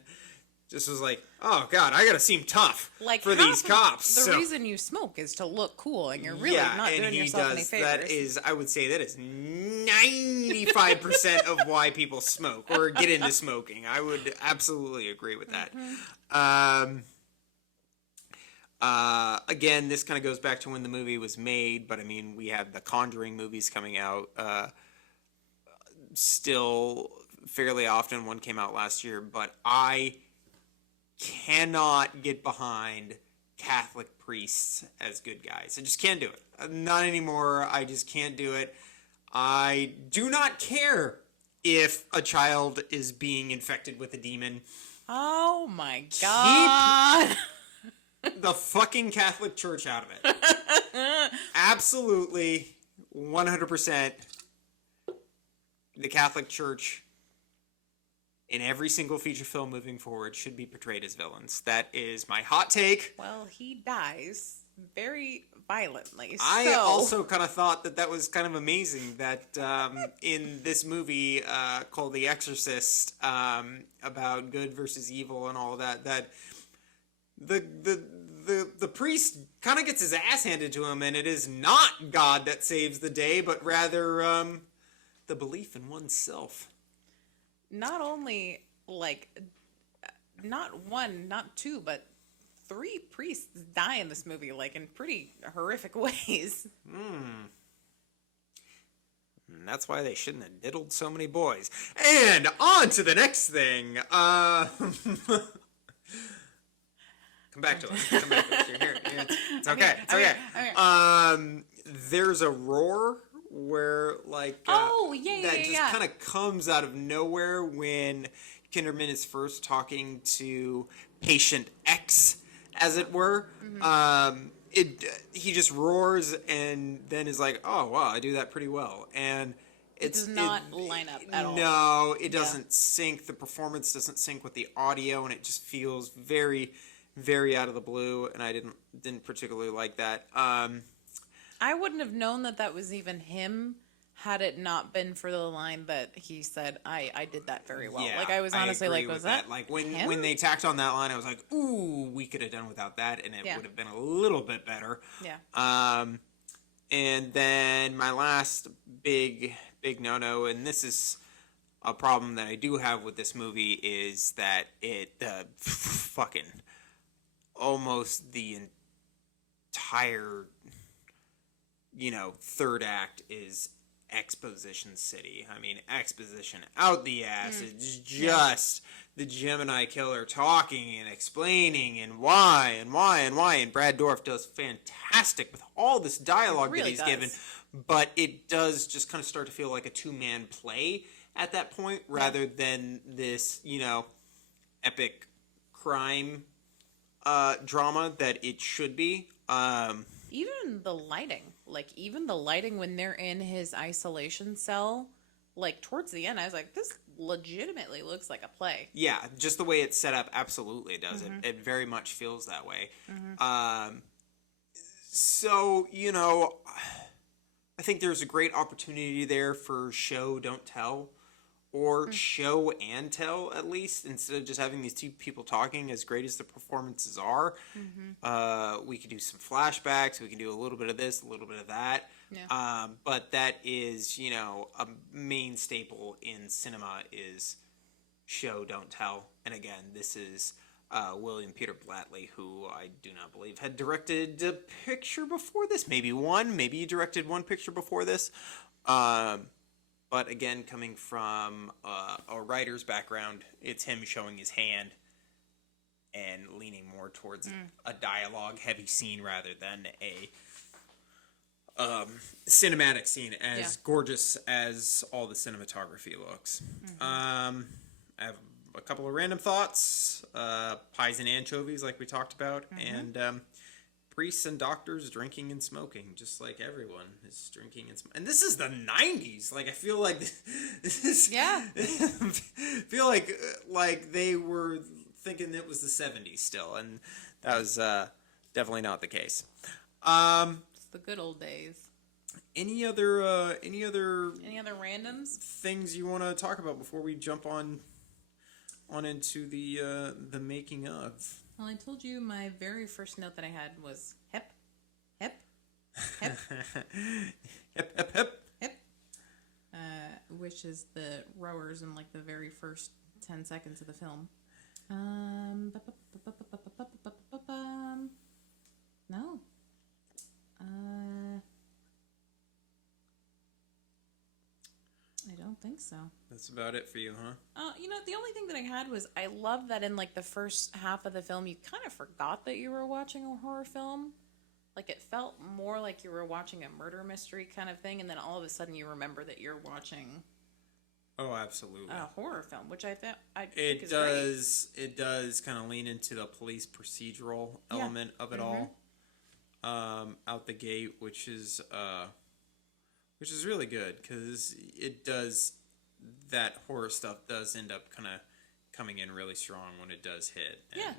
just was like, oh God, I gotta seem tough for these cops. The reason you smoke is to look cool, and you're really not doing yourself any favors. That is, I would say that is 95% of why people smoke or get into smoking. I would absolutely agree with that. Again, this kind of goes back to when the movie was made, but I mean, we have the Conjuring movies coming out still fairly often. One came out last year, but I cannot get behind Catholic priests as good guys. I just can't do it. Not anymore. I just can't do it. I do not care if a child is being infected with a demon. Oh my God. Keep the fucking Catholic Church out of it. Absolutely, 100%. The Catholic Church in every single feature film moving forward should be portrayed as villains. That is my hot take. Well, he dies very violently. I also kind of thought that was kind of amazing that in this movie called The Exorcist, about good versus evil and all that, that the priest kind of gets his ass handed to him, and it is not God that saves the day, but rather the belief in oneself. Not only, like, not one, not two, but 3 priests die in this movie, like, in pretty horrific ways. And that's why they shouldn't have diddled so many boys. And on to the next thing. Come back to us. Come back to us. You're here. It's okay. It's okay. There's a roar where, like, that just kind of comes out of nowhere when Kinderman is first talking to patient X, as it were. Mm-hmm. He just roars and then is like, oh, wow, I do that pretty well. And it does not line up at all. No, it doesn't sync. The performance doesn't sync with the audio, and it just feels very, very out of the blue, and I didn't particularly like that. I wouldn't have known that was even him had it not been for the line that he said, I did that very well. Yeah, like, I was honestly like, was that like, when they tacked on that line, I was like, ooh, we could have done without that, and it would have been a little bit better. Yeah. And then my last big no-no, and this is a problem that I do have with this movie, is that fucking almost the entire, third act is exposition city. I mean, exposition out the ass. It's just the Gemini killer talking and explaining and why. And Brad Dourif does fantastic with all this dialogue that he's given. But it does just kind of start to feel like a two-man play at that point, rather than this, epic crime drama that it should be. Even the lighting when they're in his isolation cell, like, towards the end, I was like, this legitimately looks like a play. Yeah, just the way it's set up, absolutely it does. Mm-hmm. It very much feels that way. Mm-hmm. So, I think there's a great opportunity there for show, don't tell. Or show and tell, at least, instead of just having these two people talking. As great as the performances are, we could do some flashbacks, we can do a little bit of this, a little bit of that. Yeah. But that is, a main staple in cinema is show, don't tell. And again, this is William Peter Blatty, who I do not believe had directed a picture before this. Maybe he directed one picture before this. But again, coming from a writer's background, it's him showing his hand and leaning more towards a dialogue-heavy scene rather than a cinematic scene, as gorgeous as all the cinematography looks. I have a couple of random thoughts. Pies and anchovies, like we talked about, and priests and doctors drinking and smoking, just like everyone is drinking and smoking. And this is the 90s. Like, I feel like this is... Yeah. I feel like they were thinking it was the 70s still, and that was definitely not the case. It's the good old days. Any other randoms? Things you want to talk about before we jump on into the making of? Well, I told you my very first note that I had was hip, hip, hip, hip, hip, hip, hip, which is the rowers in, like, the very first 10 seconds of the film. No. I don't think so. That's about it for you, huh? The only thing that I had was I love that in, like, the first half of the film, you kind of forgot that you were watching a horror film. Like, it felt more like you were watching a murder mystery kind of thing, and then all of a sudden you remember that you're watching... Oh, absolutely. A horror film, which I think is great. It does kind of lean into the police procedural element of it all out the gate, which is really good, because it does, that horror stuff does end up kind of coming in really strong when it does hit, and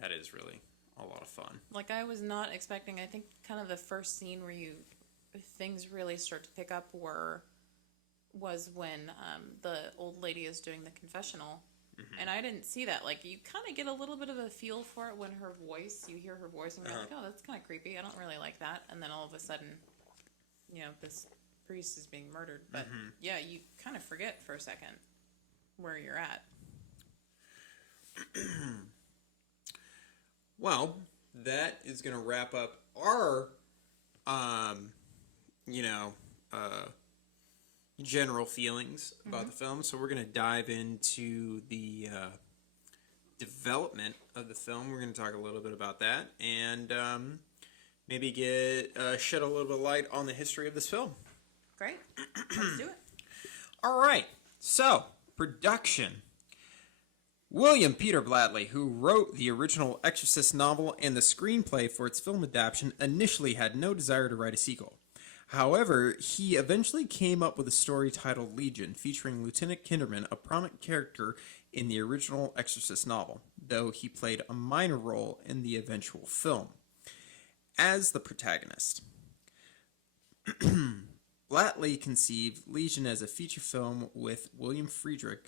that is really a lot of fun. Like, I was not expecting, I think kind of the first scene where things really start to pick up was when the old lady is doing the confessional. And I didn't see that. Like, you kind of get a little bit of a feel for it when you hear her voice, and you're like, oh, that's kind of creepy. I don't really like that. And then all of a sudden, this priest is being murdered. But, you kind of forget for a second where you're at. Well, that is going to wrap up our, general feelings about the film. So we're going to dive into the development of the film. We're going to talk a little bit about that and maybe shed a little bit of light on the history of this film. Great. Let's do it. All right. So, production. William Peter Blatty, who wrote the original Exorcist novel and the screenplay for its film adaptation, initially had no desire to write a sequel. However, he eventually came up with a story titled Legion, featuring Lieutenant Kinderman, a prominent character in the original Exorcist novel, though he played a minor role in the eventual film as the protagonist. Blatty conceived Legion as a feature film with William Friedrich,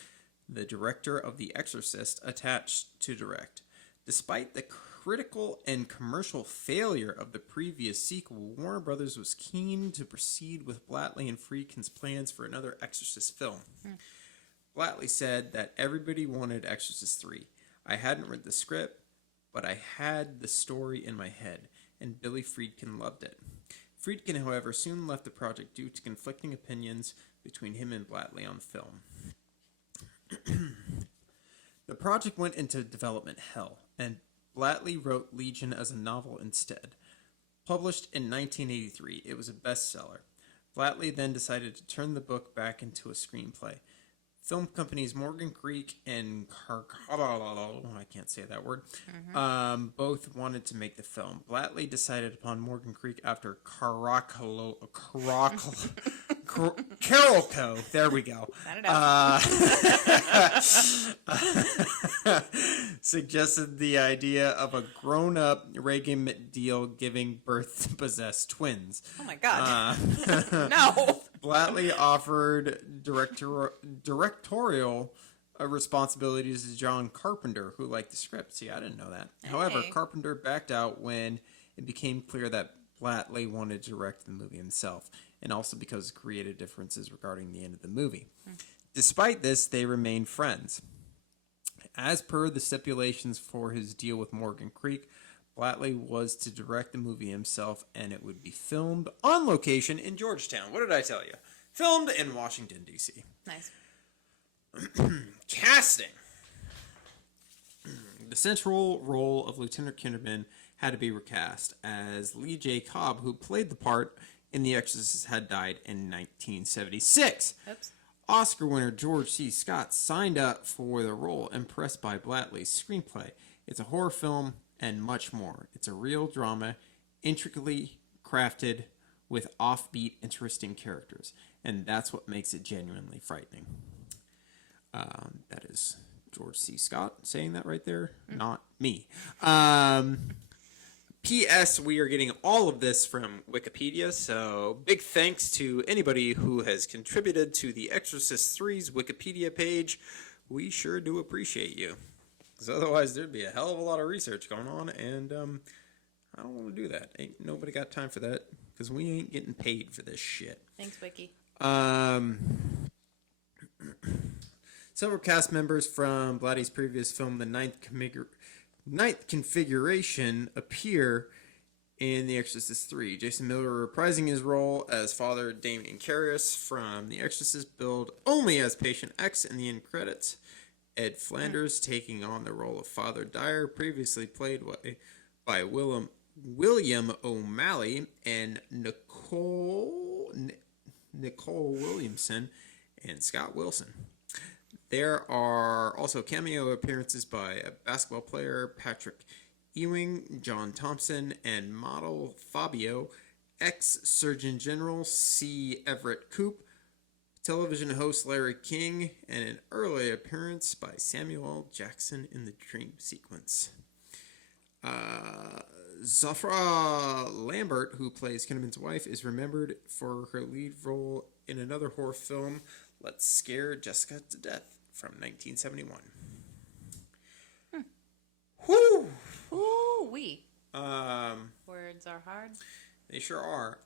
the director of The Exorcist, attached to direct. Despite the critical and commercial failure of the previous sequel, Warner Brothers was keen to proceed with Blatty and Friedkin's plans for another Exorcist film. Blatty said that everybody wanted Exorcist III. I hadn't read the script, but I had the story in my head, and Billy Friedkin loved it. Friedkin, however, soon left the project due to conflicting opinions between him and Blatty on the film. The project went into development hell, and Blatty wrote Legion as a novel instead. Published in 1983, it was a bestseller. Blatty then decided to turn the book back into a screenplay. Film companies Morgan Creek and I can't say that word, both wanted to make the film. Blatty decided upon Morgan Creek after Carolco. There we go. Suggested the idea of a grown-up Reagan McDeal giving birth to possessed twins. Oh my God. No. Blatty offered directorial responsibilities to John Carpenter, who liked the script. See, I didn't know that. Hey. However, Carpenter backed out when it became clear that Blatty wanted to direct the movie himself, and also because of creative differences regarding the end of the movie. Despite this, they remained friends. As per the stipulations for his deal with Morgan Creek, Blatty was to direct the movie himself, and it would be filmed on location in Georgetown. What did I tell you? Filmed in Washington, D.C. Nice. Casting. The central role of Lieutenant Kinderman had to be recast, as Lee J. Cobb, who played the part in The Exorcist, had died in 1976. Oops. Oscar winner George C. Scott signed up for the role, impressed by Blatty's screenplay. It's a horror film and much more. It's a real drama, intricately crafted with offbeat, interesting characters, and that's what makes it genuinely frightening. That is George C. Scott saying that right there, not me. P.S. We are getting all of this from Wikipedia, so big thanks to anybody who has contributed to the Exorcist III's Wikipedia page. We sure do appreciate you. Because otherwise there'd be a hell of a lot of research going on, and I don't want to do that. Ain't nobody got time for that, because we ain't getting paid for this shit. Thanks, Wiki. Several cast members from Blatty's previous film, The Ninth Configuration, appear in The Exorcist III. Jason Miller reprising his role as Father Damien Carius from The Exorcist, billed only as Patient X in the end credits. Ed Flanders taking on the role of Father Dyer, previously played by William O'Malley, and Nicole Williamson and Scott Wilson. There are also cameo appearances by a basketball player, Patrick Ewing, John Thompson, and model Fabio, ex-Surgeon General C. Everett Koop, television host Larry King, and an early appearance by Samuel L. Jackson in the dream sequence. Zafra Lambert, who plays Kinnaman's wife, is remembered for her lead role in another horror film, Let's Scare Jessica to Death, from 1971. Whoo! Ooh-wee. Words are hard. They sure are.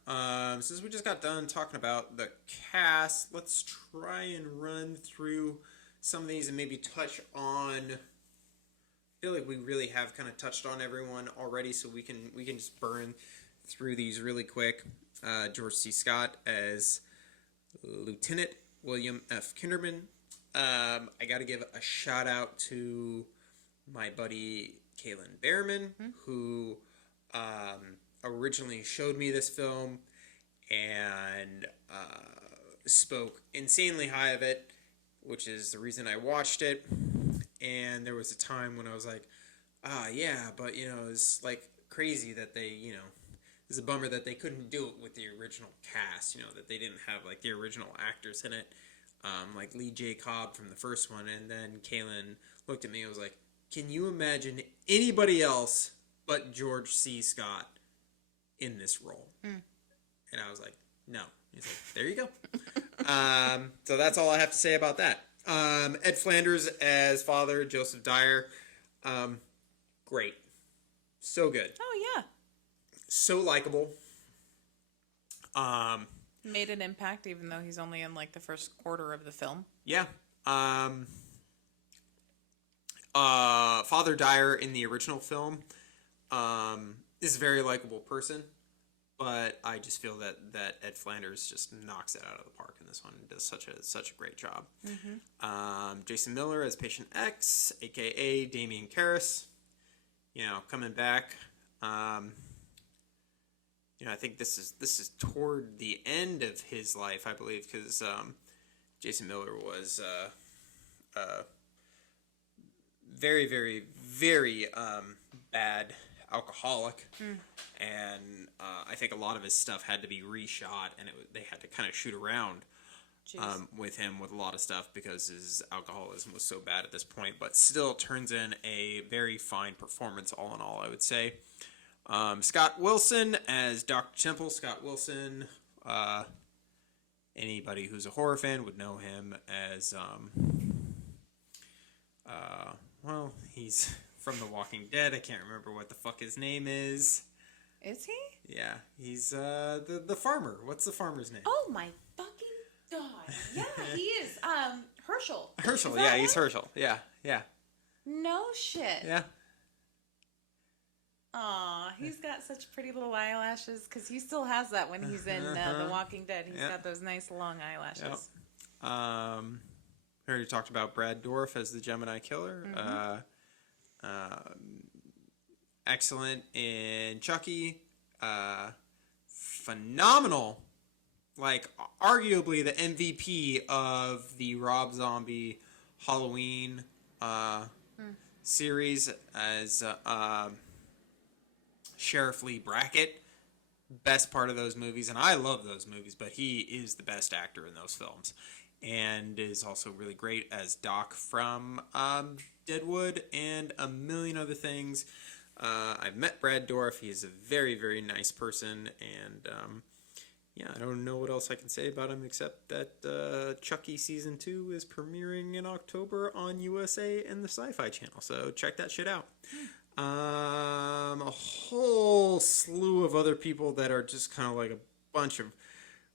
Since we just got done talking about the cast, let's try and run through some of these and maybe touch on... I feel like we really have kind of touched on everyone already, so we can just burn through these really quick. George C. Scott as Lieutenant William F. Kinderman. I got to give a shout out to my buddy Kaylin Behrman, who originally showed me this film and spoke insanely high of it, which is the reason I watched it. And there was a time when I was like, yeah, but, it's, like, crazy that they, it's a bummer that they couldn't do it with the original cast, that they didn't have, like, the original actors in it, like Lee J. Cobb from the first one. And then Kaylin looked at me and was like, can you imagine anybody else but George C. Scott in this role? And I was like, no. He's like, there you go. So that's all I have to say about that. Ed Flanders as Father Joseph Dyer. Great. So good. Oh, yeah. So likable. Made an impact even though he's only in like the first quarter of the film. Yeah. Father Dyer in the original film is a very likable person, but I just feel that Ed Flanders just knocks it out of the park in this one and does such a great job. Jason Miller as Patient X, aka Damian Karras, coming back. I think this is toward the end of his life, I believe, because Jason Miller was very, very, very bad alcoholic, and I think a lot of his stuff had to be reshot, and they had to kind of shoot around with him with a lot of stuff because his alcoholism was so bad at this point, but still turns in a very fine performance all in all, I would say. Scott Wilson as Dr. Temple. Scott Wilson, anybody who's a horror fan would know him as, he's from The Walking Dead. I can't remember what the fuck his name is. Is he? Yeah, he's the farmer. What's the farmer's name? Oh my fucking god! Yeah, he is. Herschel. Herschel. Yeah, he's Herschel. Yeah. No shit. Yeah. Aw, he's got such pretty little eyelashes because he still has that when he's in The Walking Dead. He's got those nice long eyelashes. Yep. We already talked about Brad Dourif as the Gemini Killer. Excellent in Chucky. Phenomenal. Like, arguably the MVP of the Rob Zombie Halloween series as Sheriff Lee Brackett. Best part of those movies, and I love those movies, but he is the best actor in those films. And is also really great as Doc from Deadwood and a million other things. I've met Brad Dourif. He is a very, very nice person. And I don't know what else I can say about him except that Chucky Season 2 is premiering in October on USA and the Sci-Fi Channel. So check that shit out. A whole slew of other people that are just kind of like a bunch of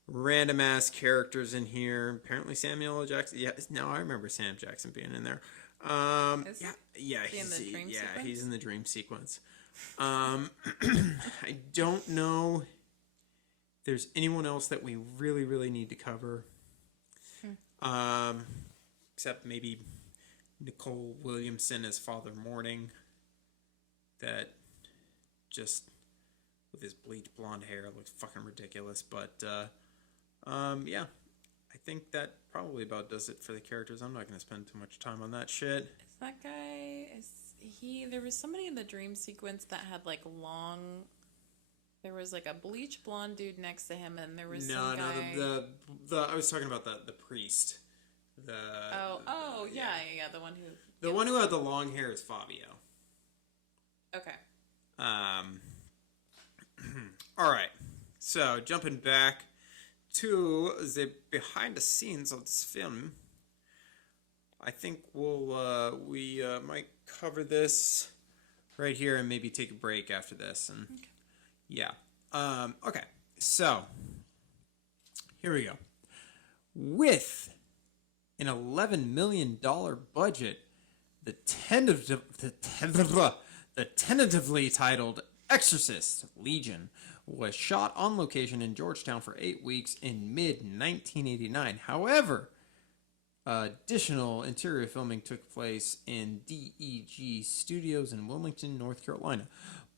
random ass characters in here. Apparently Samuel L. Jackson. Yeah, now I remember Sam Jackson being in there. He's in the dream sequence. I don't know if there's anyone else that we really, really need to cover. Except maybe Nicole Williamson as Father Morning. That just with his bleached blonde hair looks fucking ridiculous, but I think that probably about does it for the characters. I'm not going to spend too much time on that shit. Is that guy, there was somebody in the dream sequence that had like long, there was like a bleached blonde dude next to him, and there was some guy. The I was talking about the priest. The one who had the long hair is Fabio. Okay. All right. So jumping back to the behind the scenes of this film, I think we might cover this right here and maybe take a break after this. And okay. So here we go. With an $11 million budget, the tentatively titled Exorcist Legion was shot on location in Georgetown for 8 weeks in mid-1989. However, Additional interior filming took place in DEG Studios in Wilmington, North Carolina.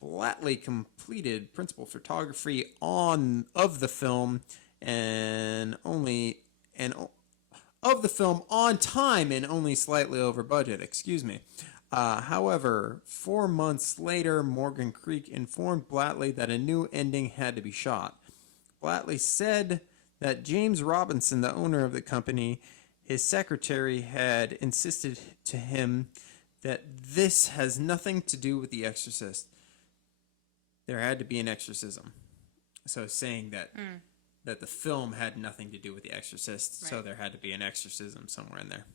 Blatley completed principal photography of the film on time and only slightly over budget. Excuse me. However, 4 months later, Morgan Creek informed Blatley that a new ending had to be shot. Blatley said that James Robinson, the owner of the company, his secretary, had insisted to him that this has nothing to do with The Exorcist. There had to be an exorcism. So saying that that the film had nothing to do with The Exorcist, right. So there had to be an exorcism somewhere in there.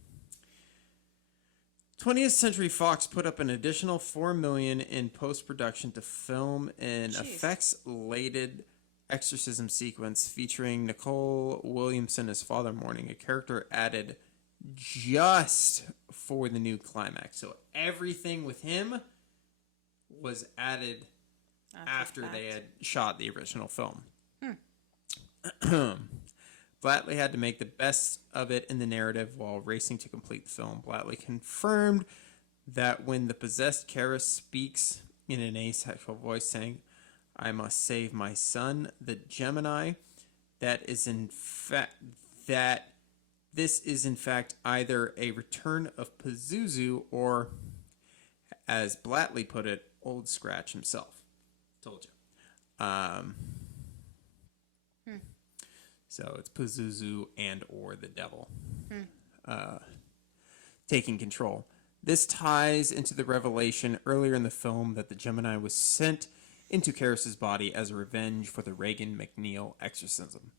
20th Century Fox put up an additional $4 million in post-production to film an effects-laden exorcism sequence featuring Nicole Williamson as Father Morning, a character added just for the new climax. So everything with him was added after they had shot the original film. Blatley had to make the best of it in the narrative while racing to complete the film. Blatley confirmed that when the possessed Karis speaks in an asexual voice saying, "I must save my son, the Gemini," that this is in fact either a return of Pazuzu or, as Blatley put it, Old Scratch himself. Told you. So it's Pazuzu and or the devil taking control. This ties into the revelation earlier in the film that the Gemini was sent into Karis's body as a revenge for the Reagan McNeil exorcism.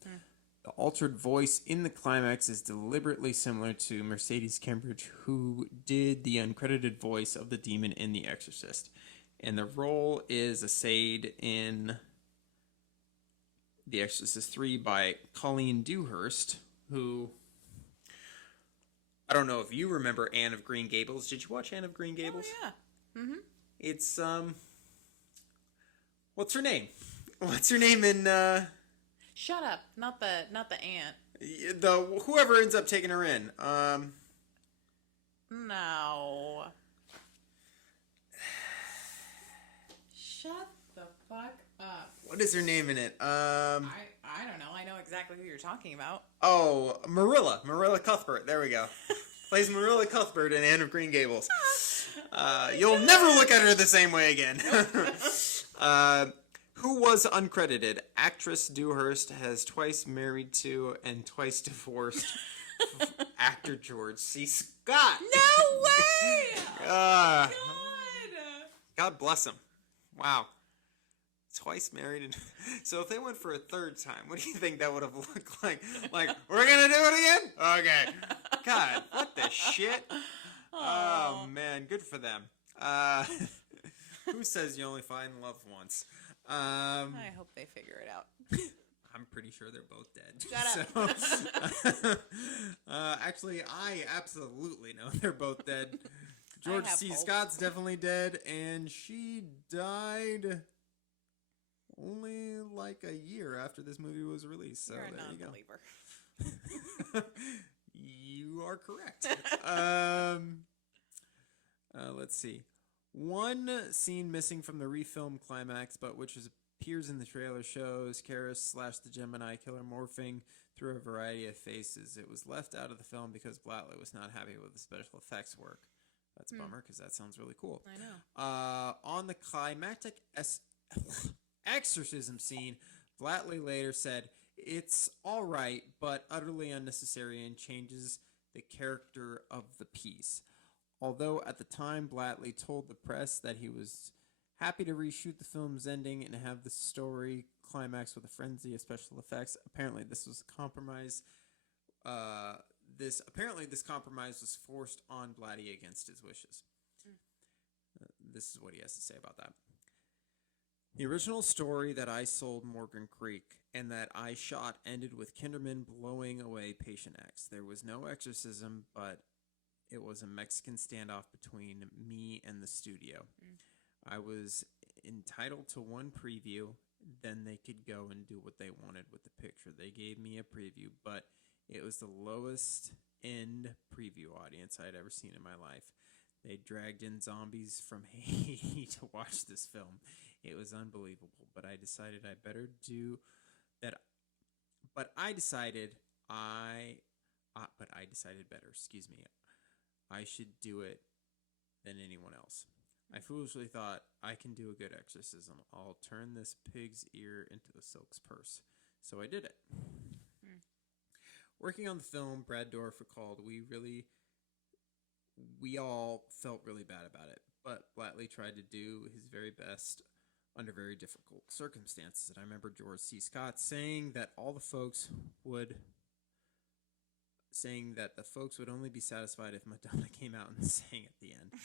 The altered voice in the climax is deliberately similar to Mercedes Cambridge, who did the uncredited voice of the demon in The Exorcist. And the role is essayed in The Exorcist III by Colleen Dewhurst, who, I don't know if you remember Anne of Green Gables. Did you watch Anne of Green Gables? Oh, yeah. Mm-hmm. It's, what's her name? What's her name in, Shut up. Not the aunt. Whoever ends up taking her in. No. Shut the fuck up. What is her name in it? I don't know. I know exactly who you're talking about. Oh, Marilla Cuthbert. There we go. Plays Marilla Cuthbert in Anne of Green Gables. You'll never look at her the same way again. Who was uncredited? Actress Dewhurst has twice married to and twice divorced actor George C. Scott. No way! God bless him. Wow. Twice married. And so if they went for a third time, what do you think that would have looked like? Like, we're going to do it again? Okay. God, what the shit? Oh, man. Good for them. Who says you only find love once? I hope they figure it out. I'm pretty sure they're both dead. Shut up. Actually, I absolutely know they're both dead. George C. Scott's definitely dead, and she died only like a year after this movie was released. So You're a there non-believer. You go. You are correct. Let's see. One scene missing from the refilmed climax, but which appears in the trailer, shows Karis / the Gemini killer morphing through a variety of faces. It was left out of the film because Blatley was not happy with the special effects work. That's a bummer because that sounds really cool. I know. On the climactic exorcism scene, Blatley later said, "It's all right, but utterly unnecessary and changes the character of the piece." Although at the time, Blatley told the press that he was happy to reshoot the film's ending and have the story climax with a frenzy of special effects. Apparently, this was a compromise. This compromise was forced on Blatty against his wishes. This is what he has to say about that. The original story that I sold Morgan Creek and that I shot ended with Kinderman blowing away Patient X. There was no exorcism, but it was a Mexican standoff between me and the studio. I was entitled to one preview, then they could go and do what they wanted with the picture. They gave me a preview, but it was the lowest end preview audience I'd ever seen in my life. They dragged in zombies from Haiti to watch this film. It was unbelievable, but I decided I better do that. But I decided better. Excuse me. I should do it than anyone else. I foolishly thought, I can do a good exorcism. I'll turn this pig's ear into the silk's purse. So I did it. Working on the film, Brad Dourif recalled, we all felt really bad about it, but Blatley tried to do his very best under very difficult circumstances. And I remember George C. Scott saying that the folks would only be satisfied if Madonna came out and sang at the end.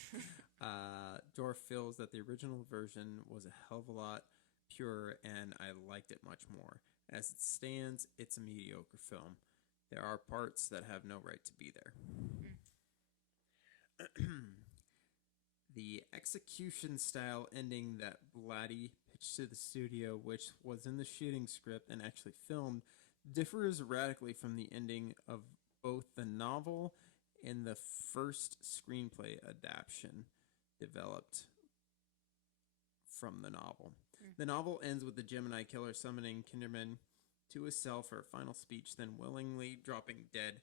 Dourif feels that the original version was a hell of a lot purer, and I liked it much more. As it stands, it's a mediocre film. There are parts that have no right to be there. The execution-style ending that Blatty pitched to the studio, which was in the shooting script and actually filmed, differs radically from the ending of both the novel and the first screenplay adaptation developed from the novel. The novel ends with the Gemini killer summoning Kinderman to his cell for a final speech, then willingly dropping dead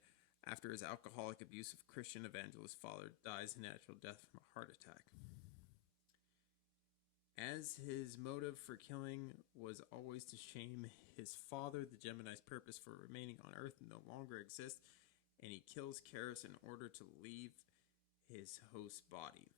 after his alcoholic, abusive Christian evangelist father dies a natural death from a heart attack. As his motive for killing was always to shame his father, the Gemini's purpose for remaining on Earth no longer exists, and he kills Karis in order to leave his host's body.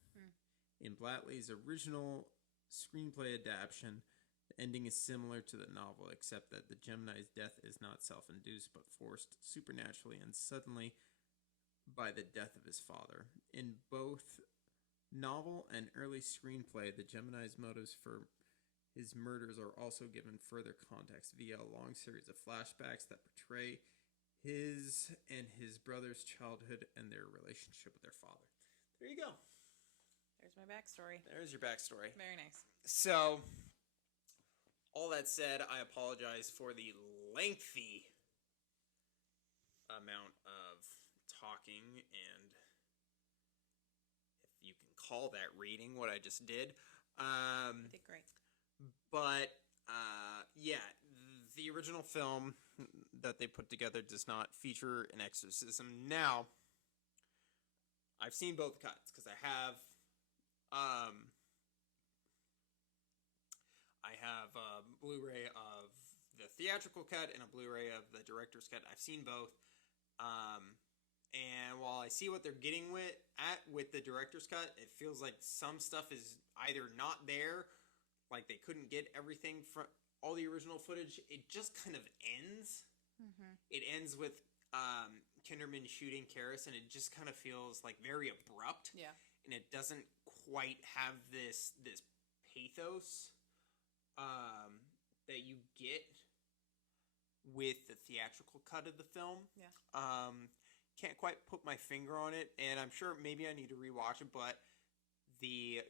In Blatley's original screenplay adaptation, the ending is similar to the novel, except that the Gemini's death is not self-induced, but forced supernaturally and suddenly by the death of his father. In both novel and early screenplay, the Gemini's motives for his murders are also given further context via a long series of flashbacks that portray his and his brother's childhood and their relationship with their father. There you go. There's my backstory. There's your backstory. Very nice. So, all that said, I apologize for the lengthy amount of talking and, if you can call that reading, what I just did. You did great. But, yeah, the original film that they put together does not feature an exorcism. Now, I've seen both cuts, because I have a Blu-ray of the theatrical cut and a Blu-ray of the director's cut. I've seen both. And while I see what they're getting with the director's cut, it feels like some stuff is either not there, like they couldn't get everything from all the original footage. It just kind of ends. Mm-hmm. It ends with Kinderman shooting Karis, and it just kind of feels like very abrupt. Yeah. And it doesn't quite have this pathos that you get with the theatrical cut of the film. Yeah. Can't quite put my finger on it, and I'm sure maybe I need to rewatch it, but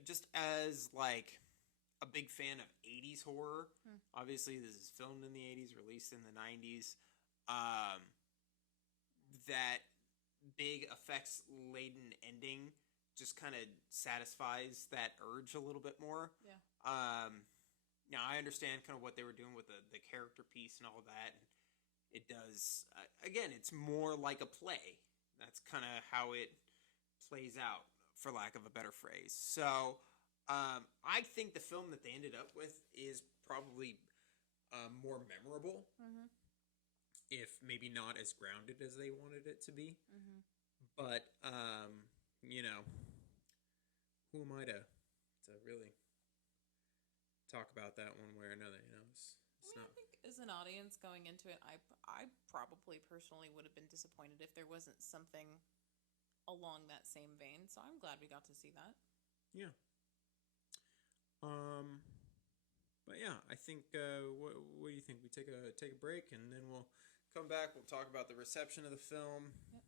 just as like a big fan of 80s horror, obviously this is filmed in the 80s, released in the 90s, that big effects laden ending just kind of satisfies that urge a little bit more. Yeah. Now, I understand kind of what they were doing with the character piece and all that. It does, again, it's more like a play. That's kind of how it plays out, for lack of a better phrase. So, I think the film that they ended up with is probably more memorable. Mm-hmm. If maybe not as grounded as they wanted it to be. Mm-hmm. But, you know, who am I to really talk about that one way or another, you know? I think as an audience going into it, I probably personally would have been disappointed if there wasn't something along that same vein. So I'm glad we got to see that. Yeah. But yeah, I think, what do you think? We take a break, and then we'll come back. We'll talk about the reception of the film, yep.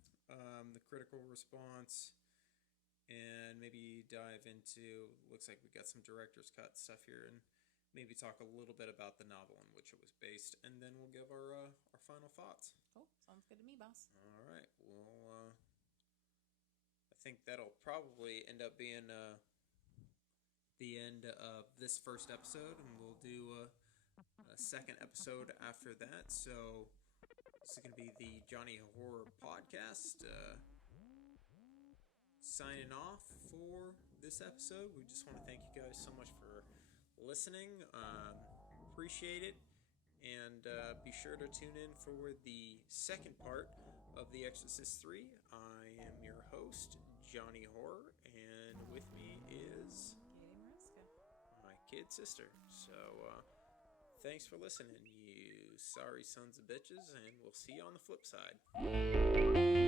The critical response, and maybe dive into, looks like we got some director's cut stuff here, and maybe talk a little bit about the novel in which it was based, and then we'll give our final thoughts. Cool. Sounds good to me, boss. All right. We'll think that'll probably end up being the end of this first episode, and we'll do a second episode after that. So this is going to be the Jony Horror Podcast. Signing off for this episode. We just want to thank you guys so much for listening. Appreciate it. And be sure to tune in for the second part of The Exorcist III. I am your host, Jony Horror, and with me is my kid sister. So thanks for listening, you sorry sons of bitches, and we'll see you on the flip side.